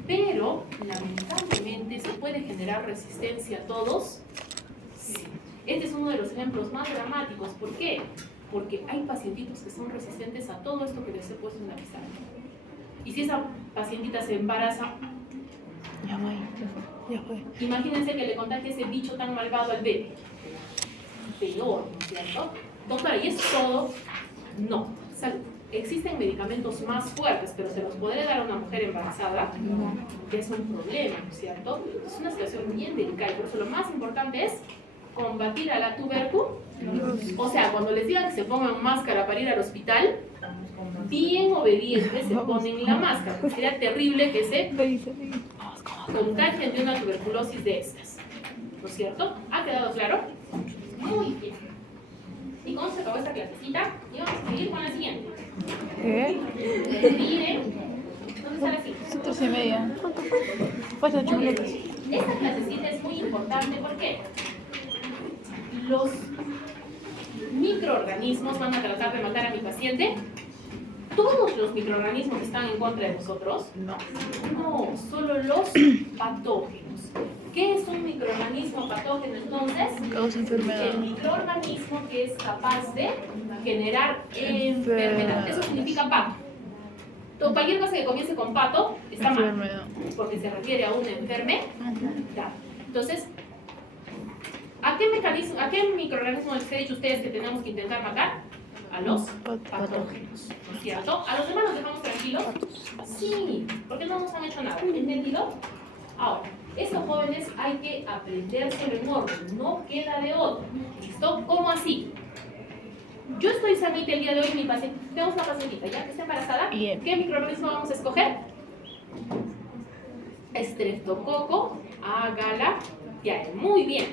Pero, lamentablemente, ¿se puede generar resistencia a todos? Sí. Este es uno de los ejemplos más dramáticos. ¿Por qué? Porque hay pacientitos que son resistentes a todo esto que les he puesto en la pizarra. Y si esa pacientita se embaraza, ya fue. Imagínense que le contagie ese bicho tan malvado al bebé. Peor, ¿no es cierto? Doctora, ¿y es todo? No. O sea, existen medicamentos más fuertes, pero ¿se los podré dar a una mujer embarazada? No. Que es un problema, ¿no es cierto? Es una situación bien delicada y por eso lo más importante es combatir a la tuberculosis. O sea, cuando les digan que se pongan máscara para ir al hospital, bien obedientes se ponen la máscara. Sería terrible que se contagien de una tuberculosis de estas. ¿No es cierto? ¿Ha quedado claro? Muy bien. Y con eso se acabó esta clasecita y vamos a seguir con la siguiente. ¿Qué? Miren, ¿dónde está la siguiente? 3:30. Falta 8 Muy bien. minutos. Esta clasecita es muy importante porque los microorganismos van a tratar de matar a mi paciente. ¿Todos los microorganismos están en contra de vosotros? No. No, solo los patógenos. ¿Qué es un microorganismo patógeno entonces? Causa enfermedad. El microorganismo que es capaz de generar enfermedad. Eso significa pato. Cualquier cosa que comience con pato está mal, Enfermedad. porque se refiere a una enfermedad. Entonces, ¿a qué microorganismo les he dicho ustedes que tenemos que intentar matar? A los patógenos, ¿no es cierto? ¿A los demás los dejamos tranquilos? Sí, porque no nos han hecho nada. ¿Entendido? Ahora, estos jóvenes hay que aprendérselo en orden, no queda de otro. ¿Listo? ¿Cómo así? Yo estoy sanita el día de hoy, mi paciente, tenemos una pacientita, ¿ya? Que está embarazada. Bien. ¿Qué microorganismo vamos a escoger? Streptococo agalactiae. Muy bien.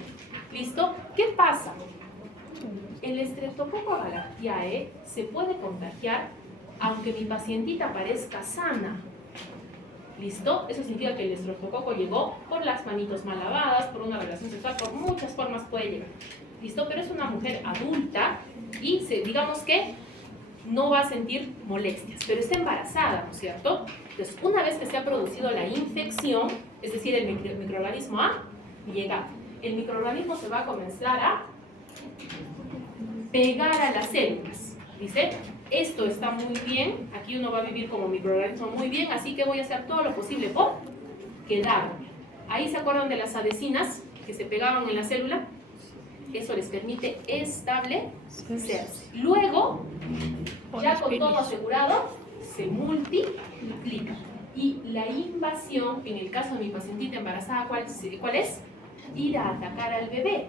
¿Listo? ¿Qué pasa? El Streptococo agalactiae se puede contagiar aunque mi pacientita parezca sana. ¿Listo? Eso significa que el estreptococo llegó por las manitos mal lavadas, por una relación sexual, por muchas formas puede llegar. ¿Listo? Pero es una mujer adulta y digamos que no va a sentir molestias, pero está embarazada, ¿no es cierto? Entonces, una vez que se ha producido la infección, es decir, el microorganismo ha llegado, el microorganismo se va a comenzar a pegar a las células. Dice, esto está muy bien, aquí uno va a vivir como microorganismo muy bien, así que voy a hacer todo lo posible por quedarme. Ahí se acuerdan de las adhesinas que se pegaban en la célula. Eso les permite establecerse. Luego, ya con todo asegurado, se multiplica. Y la invasión, en el caso de mi pacientita embarazada, ¿cuál es? Ir a atacar al bebé.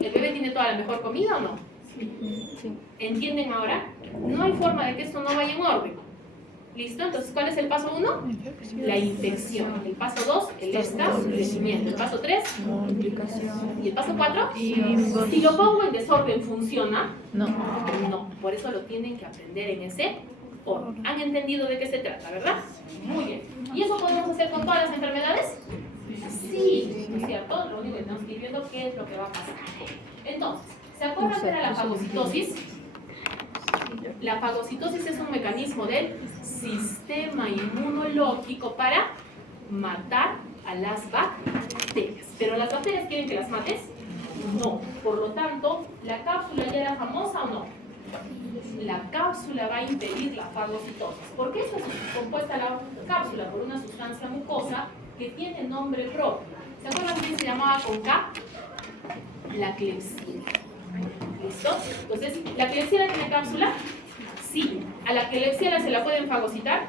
¿El bebé tiene toda la mejor comida o no? Sí. ¿Entienden ahora? No hay forma de que esto no vaya en orden. ¿Listo? Entonces, ¿cuál es el paso 1? La infección. El paso 2, el establecimiento. El paso 3, Multiplicación. y el paso 4, Invasión. si lo pongo en desorden, ¿funciona? No. No. Por eso lo tienen que aprender en ese orden. ¿Han entendido de qué se trata, verdad? Muy bien. ¿Y eso podemos hacer con todas las enfermedades? Sí, ¿no es cierto? Lo único que tenemos que ir viendo qué es lo que va a pasar. Entonces, ¿se acuerdan que era la fagocitosis? La fagocitosis es un mecanismo del sistema inmunológico para matar a las bacterias. ¿Pero las bacterias quieren que las mates? No. Por lo tanto, ¿la cápsula ya era famosa o no? La cápsula va a impedir la fagocitosis. ¿Por qué es compuesta la cápsula? Por una sustancia mucosa que tiene nombre propio. ¿Se acuerdan quién se llamaba con K? La clepsidra. ¿Listo? Entonces, ¿la clepsidra tiene cápsula? Sí. ¿A la clepsidra se la pueden fagocitar?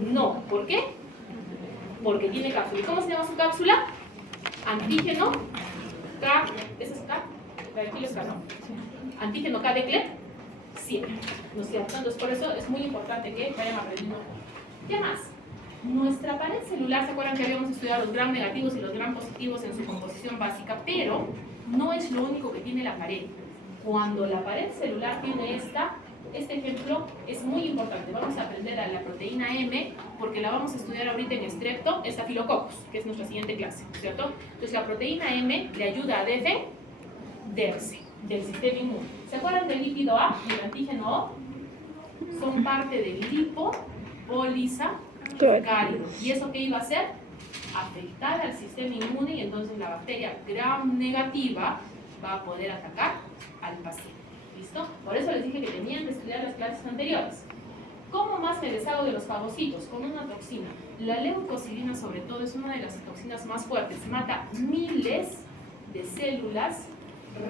No. ¿Por qué? Porque tiene cápsula. ¿Y cómo se llama su cápsula? Antígeno K. ¿Esa es K? La de aquí es K, ¿no? Antígeno K de clepsidra. ¿No es cierto? Entonces, por eso es muy importante que vayan aprendiendo. ¿Qué más? Nuestra pared celular, ¿se acuerdan que habíamos estudiado los gram negativos y los gram positivos en su composición básica? Pero no es lo único que tiene la pared. Cuando la pared celular tiene este ejemplo es muy importante. Vamos a aprender a la proteína M porque la vamos a estudiar ahorita en Strepto, Staphylococcus, que es nuestra siguiente clase, ¿cierto? Entonces la proteína M le ayuda a defenderse del sistema inmune. ¿Se acuerdan del lípido A y el antígeno O? Son parte del lipopolisacárido. ¿Y eso qué iba a hacer? Afectar al sistema inmune y entonces la bacteria gram negativa va a poder atacar al paciente. ¿Listo? Por eso les dije que tenían que estudiar las clases anteriores. ¿Cómo más me deshago de los fagocitos? Con una toxina. La leucocidina, sobre todo, es una de las toxinas más fuertes. Mata miles de células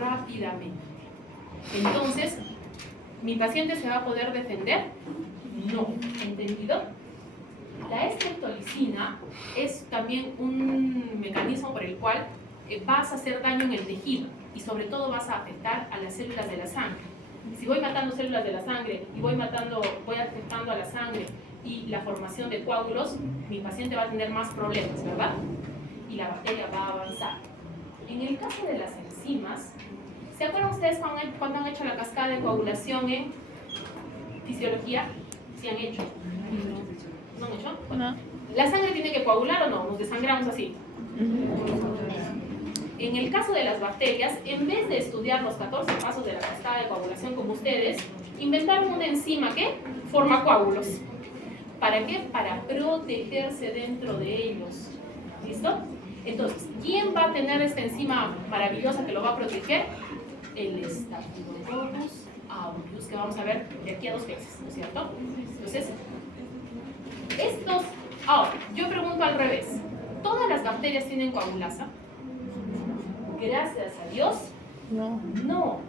rápidamente. Entonces, ¿mi paciente se va a poder defender? No. ¿Entendido? La estreptolicina es también un mecanismo por el cual vas a hacer daño en el tejido y sobre todo vas a afectar a las células de la sangre. Si voy matando células de la sangre y voy afectando a la sangre y la formación de coágulos, mi paciente va a tener más problemas, ¿verdad? Y la bacteria va a avanzar. En el caso de las enzimas, ¿se acuerdan ustedes cuando han hecho la cascada de coagulación en fisiología? ¿Sí han hecho? ¿No han hecho? No. ¿La sangre tiene que coagular o no? Nos desangramos así. En el caso de las bacterias, en vez de estudiar los 14 pasos de la cascada de coagulación como ustedes, inventaron una enzima que forma coágulos. ¿Para qué? Para protegerse dentro de ellos. ¿Listo? Entonces, ¿quién va a tener esta enzima maravillosa que lo va a proteger? El Staphylococcus aureus, que vamos a ver de aquí a 2 veces, ¿no es cierto? Entonces, ahora, yo pregunto al revés. ¿Todas las bacterias tienen coagulasa? Gracias a Dios, No. no.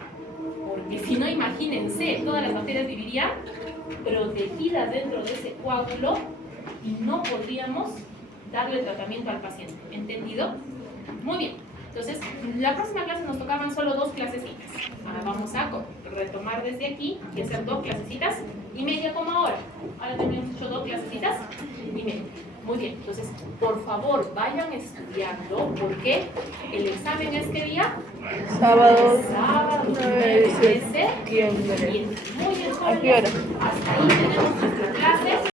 Porque si no, imagínense, todas las bacterias vivirían protegidas dentro de ese coágulo y no podríamos darle tratamiento al paciente. ¿Entendido? Muy bien. Entonces, la próxima clase nos tocaban solo 2 clasecitas. Ahora vamos a retomar desde aquí y hacer 2 clasecitas y media como ahora. Ahora tenemos hecho 2 clasecitas y media. Muy bien. Entonces, por favor, vayan estudiando porque el examen es ¿qué día? Sábado. Sábado 9 9 de de septiembre. septiembre. Muy bien, ¿A qué hora? hasta ahí tenemos nuestra clase.